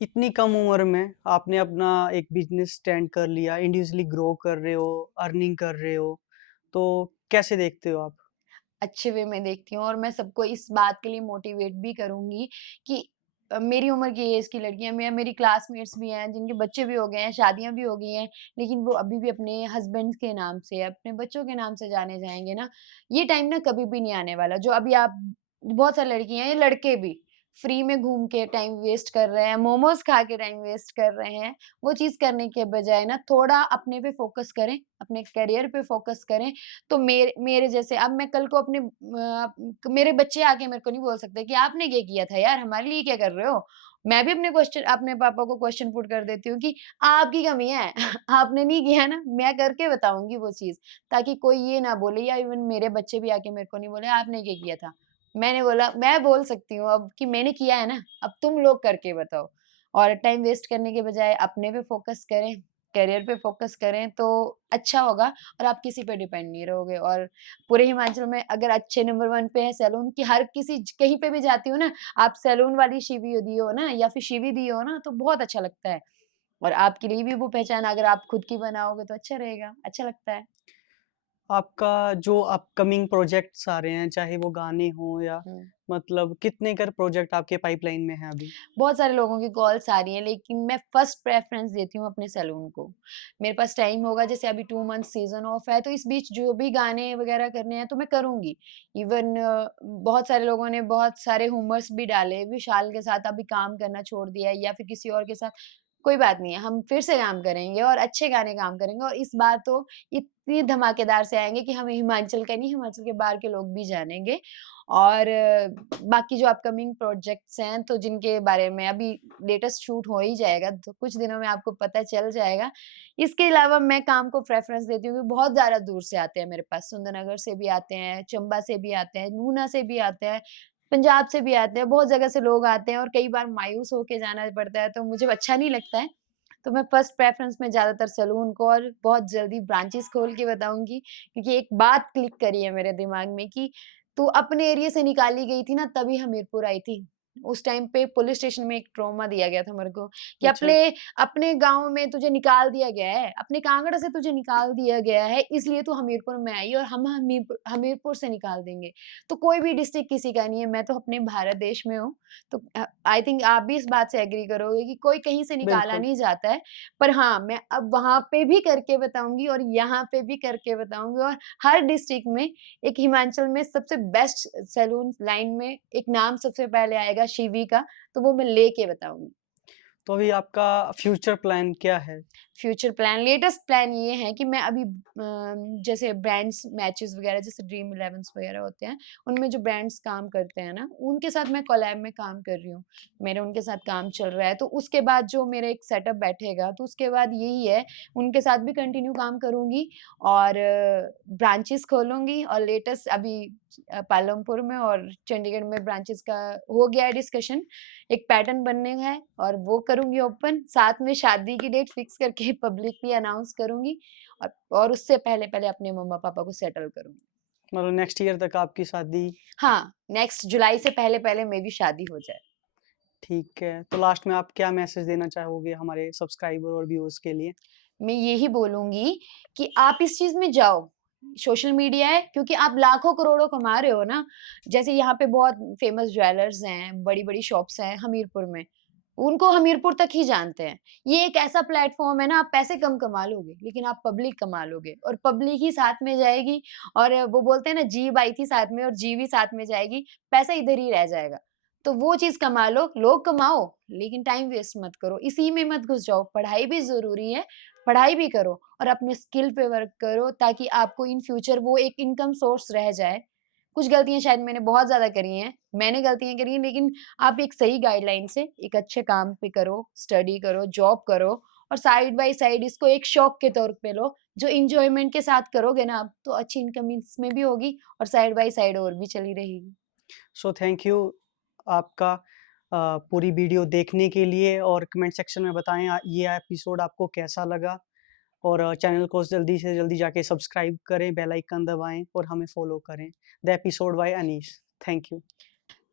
इतनी कम उम्र में आपने अपना एक बिज़नेस स्टैंड कर लिया, इंडिविजुअली ग्रो कर रहे हो, अर्निंग कर रहे हो, तो कैसे देखते हो आप? अच्छे वे में देखती हूँ और मैं सबको इस बात के लिए मोटिवेट भी करूँगी कि मेरी उम्र की एज की लड़कियाँ मेरी क्लासमेट्स भी हैं, जिनके बच्चे भी हो गए हैं, शादियाँ भी हो गई हैं, लेकिन वो अभी भी अपने हस्बैंड्स के नाम से, अपने बच्चों के नाम से जाने जाएँगे ना, ये टाइम ना कभी भी नहीं आने वाला। जो अभी आप बहुत सारी लड़कियाँ हैं, या लड़के भी फ्री में घूम के टाइम वेस्ट कर रहे हैं, मोमोज़ खा के टाइम वेस्ट कर रहे हैं, वो चीज़ करने के बजाय ना थोड़ा अपने पे फ़ोकस करें, अपने करियर पे फ़ोकस करें तो मेरे मेरे जैसे अब मैं कल को अपने मेरे बच्चे आके मेरे को नहीं बोल सकते कि आपने ये किया था यार, हमारे लिए क्या कर रहे हो? मैं भी अपने पापा को क्वेश्चन पुट कर देती हूँ कि आपकी कमी है, आपने नहीं किया ना, मैं करके बताऊँगी वो चीज़, ताकि कोई ये ना बोले या इवन मेरे बच्चे भी आके मेरे को नहीं बोले आपने ये किया था। मैंने बोला मैं बोल सकती हूँ अब कि मैंने किया है ना, अब तुम लोग करके बताओ। और टाइम वेस्ट करने के बजाय अपने पे फ़ोकस करें, करियर पे फ़ोकस करें तो अच्छा होगा और आप किसी पे डिपेंड नहीं रहोगे और पूरे हिमाचल में अगर अच्छे नंबर 1 पे है सैलून की हर किसी कहीं पे भी जाती हो ना, आप सैलून वाली शिवी दी हो ना या फिर शिवी दी हो ना, तो बहुत अच्छा लगता है और आपके लिए भी वो पहचान अगर आप खुद की बनाओगे तो अच्छा रहेगा, अच्छा लगता है। आपका जो अपकमिंग प्रोजेक्ट्स आ रहे हैं, चाहे वो गाने हों या हुँ। मतलब कितने कर प्रोजेक्ट आपके पाइपलाइन में हैं अभी? बहुत सारे लोगों की कॉल्स आ रही हैं, लेकिन मैं फर्स्ट प्रेफ़रेंस देती हूँ अपने सैलून को। मेरे पास टाइम होगा जैसे अभी 2 मंथ्स सीज़न ऑफ है, तो इस बीच जो भी गाने वग़ैरह करने हैं तो मैं करूँगी। इवन बहुत सारे लोगों ने बहुत सारे ह्यूमर्स भी डाले, विशाल के साथ अभी काम करना छोड़ दिया है या फिर किसी और के साथ कोई बात नहीं है, हम फिर से काम करेंगे और अच्छे गाने काम करेंगे और इस बार तो इतनी धमाकेदार से आएँगे कि हमें हिमाचल का नहीं, हिमाचल के बाहर के लोग भी जानेंगे। और बाकी जो अपकमिंग प्रोजेक्ट्स हैं, तो जिनके बारे में अभी लेटेस्ट शूट हो ही जाएगा, तो कुछ दिनों में आपको पता चल जाएगा। इसके अलावा मैं काम को प्रेफ़रेंस देती हूँ कि बहुत ज़्यादा दूर से आते हैं मेरे पास, सुंदरनगर से भी आते हैं, चंबा से भी आते हैं, ऊना से भी आते हैं, पंजाब से भी आते हैं, बहुत जगह से लोग आते हैं और कई बार मायूस होके जाना पड़ता है, तो मुझे अच्छा नहीं लगता है। तो मैं फर्स्ट प्रेफ़रेंस में ज़्यादातर सैलून को और बहुत जल्दी ब्रांचेज़ खोल के बताऊँगी, क्योंकि एक बात क्लिक करी है मेरे दिमाग में कि तू अपने एरिया से निकाली गई थी ना, तभी हमीरपुर आई थी। उस टाइम पे पुलिस स्टेशन में एक ट्रॉमा दिया गया था मेरे को कि अच्छा। अपने अपने गाँव में तुझे निकाल दिया गया है, अपने कांगड़ा से तुझे निकाल दिया गया है, इसलिए तू हमीरपुर में आई और हम हमीरपुर से निकाल देंगे। तो कोई भी डिस्ट्रिक्ट किसी का नहीं है, मैं तो अपने भारत देश में हूँ। तो आई थिंक आप भी इस बात से एग्री करोगे कि कोई कहीं से निकाला बिल्कुल। नहीं जाता है। पर हाँ, मैं अब वहाँ पे भी करके बताऊँगी और यहाँ पे भी करके बताऊँगी और हर डिस्ट्रिक्ट में एक हिमाचल में सबसे बेस्ट सैलून लाइन में एक नाम सबसे पहले आएगा शिवी का, तो वो मैं लेके बताऊँगी। तो अभी आपका फ्यूचर प्लान क्या है? फ्यूचर प्लान लेटेस्ट प्लान ये है कि मैं अभी जैसे ब्रांड्स मैचेस वगैरह जैसे ड्रीम इलेवन्स वगैरह होते हैं, उनमें जो ब्रांड्स काम करते हैं ना, उनके साथ मैं कोलैब में काम कर रही हूँ। मेरा उनके साथ काम चल रहा है, तो उसके बाद जो मेरा एक सेटअप बैठेगा, तो उसके बाद यही है, उनके साथ भी कंटिन्यू काम करूँगी और ब्रांचेस खोलूँगी और लेटेस्ट अभी पालमपुर में और चंडीगढ़ में ब्रांचेस का हो गया है डिस्कशन। एक पैटर्न बनने का है और वो करूँगी ओपन, साथ में शादी की डेट फिक्स करके पब्लिकली अनाउंस करूँगी और उससे पहले-पहले अपने मम्मा-पापा को सेटल करूँगी। मतलब नेक्स्ट ईयर तक आपकी शादी। हाँ, नेक्स्ट जुलाई से पहले-पहले मेरी शादी हो जाए। ठीक है। तो लास्ट में आप क्या मैसेज देना चाहोगे हमारे सब्सक्राइबर और व्यूअर्स के लिए? मैं यही बोलूँगी कि आप इस चीज़ में जाओ। सोशल मीडिया है क्योंकि आप लाखों करोड़ों कमा रहे हो ना, जैसे यहाँ पे बहुत फेमस ज्वेलर्स हैं, बड़ी-बड़ी शॉप्स हैं हमीरपुर में, उनको हमीरपुर तक ही जानते हैं। ये एक ऐसा प्लेटफ़ॉर्म है ना, आप पैसे कम कमा लोगे, लेकिन आप पब्लिक कमा लोगे और पब्लिक ही साथ में जाएगी और वो बोलते हैं ना जीभ आई थी साथ में और जीभ ही साथ में जाएगी, पैसा इधर ही रह जाएगा। तो वो चीज़ कमा लो, लोग कमाओ, लेकिन टाइम वेस्ट मत करो, इसी में मत घुस जाओ। पढ़ाई भी ज़रूरी है, पढ़ाई भी करो और अपने स्किल पे वर्क करो ताकि आपको इन फ्यूचर वो एक इनकम सोर्स रह जाए। कुछ गलतियाँ शायद मैंने बहुत ज़्यादा करी हैं, मैंने गलतियाँ करी हैं लेकिन आप एक सही गाइडलाइन से एक अच्छे काम पे करो, स्टडी करो, जॉब करो और साइड बाय साइड इसको एक शौक के तौर पे लो, जो एन्जॉयमेंट के साथ करोगे ना आप, तो अच्छी इनकम इसमें भी होगी और साइड बाय साइड और भी चली रहेगी। सो थैंक यू आपका पूरी वीडियो देखने के लिए और कमेंट सेक्शन में बताएँ ये एपिसोड आपको कैसा लगा और चैनल को जल्दी से जल्दी जाके सब्सक्राइब करें, बेल आइकन दबाएँ और हमें फॉलो करें। The episode by Anish. Thank you.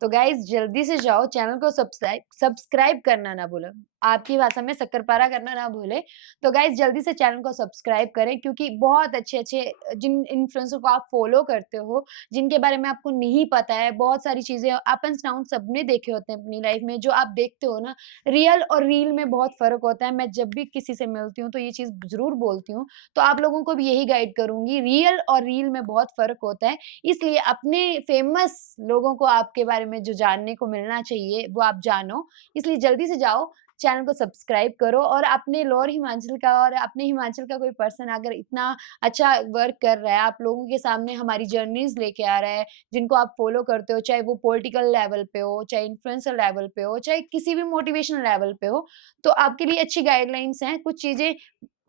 तो गाइज़ जल्दी से जाओ चैनल को सब्सक्राइब करना ना भूलो। आपकी भाषा में शक्करपारा करना ना भूलें। तो गाइज़ जल्दी से चैनल को सब्सक्राइब करें क्योंकि बहुत अच्छे-अच्छे जिन इन्फ्लुएंसर को आप फ़ॉलो करते हो, जिनके बारे में आपको नहीं पता है, बहुत सारी चीज़ें अप एंड डाउन सबने देखे होते हैं अपनी लाइफ़ में, जो आप देखते हो ना, रियल और रील में बहुत फ़र्क होता है। मैं जब भी किसी से मिलती हूँ, तो ये चीज़ ज़रूर बोलती हूँ। तो आप लोगों को भी यही गाइड करूँगी, रियल और रील में बहुत फ़र्क होता है। इसलिए अपने फेमस लोगों को आपके बारे में जो जानने को मिलना चाहिए, वो आप जानो। इसलिए जल्दी से जाओ, चैनल को सब्सक्राइब करो और अपने लोअर हिमाचल का और अपने हिमाचल का कोई पर्सन अगर इतना अच्छा वर्क कर रहा है, आप लोगों के सामने हमारी जर्नीज़ लेके आ रहा है, जिनको आप फ़ॉलो करते हो, चाहे वो पॉलिटिकल लेवल पे हो, चाहे इन्फ्लुएंसर लेवल पे हो, चाहे किसी भी मोटिवेशनल लेवल पे हो, तो आपके लिए अच्छी गाइडलाइंस हैं। कुछ चीज़ें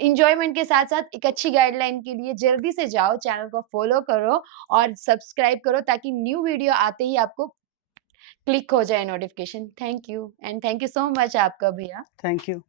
एन्जॉयमेंट के साथ-साथ एक अच्छी गाइडलाइन के लिए जल्दी से जाओ, चैनल को फ़ॉलो करो और सब्सक्राइब करो ताकि न्यू वीडियो आते ही आपको क्लिक हो जाए notification. Thank you and thank you so much आपका भैया। Thank you.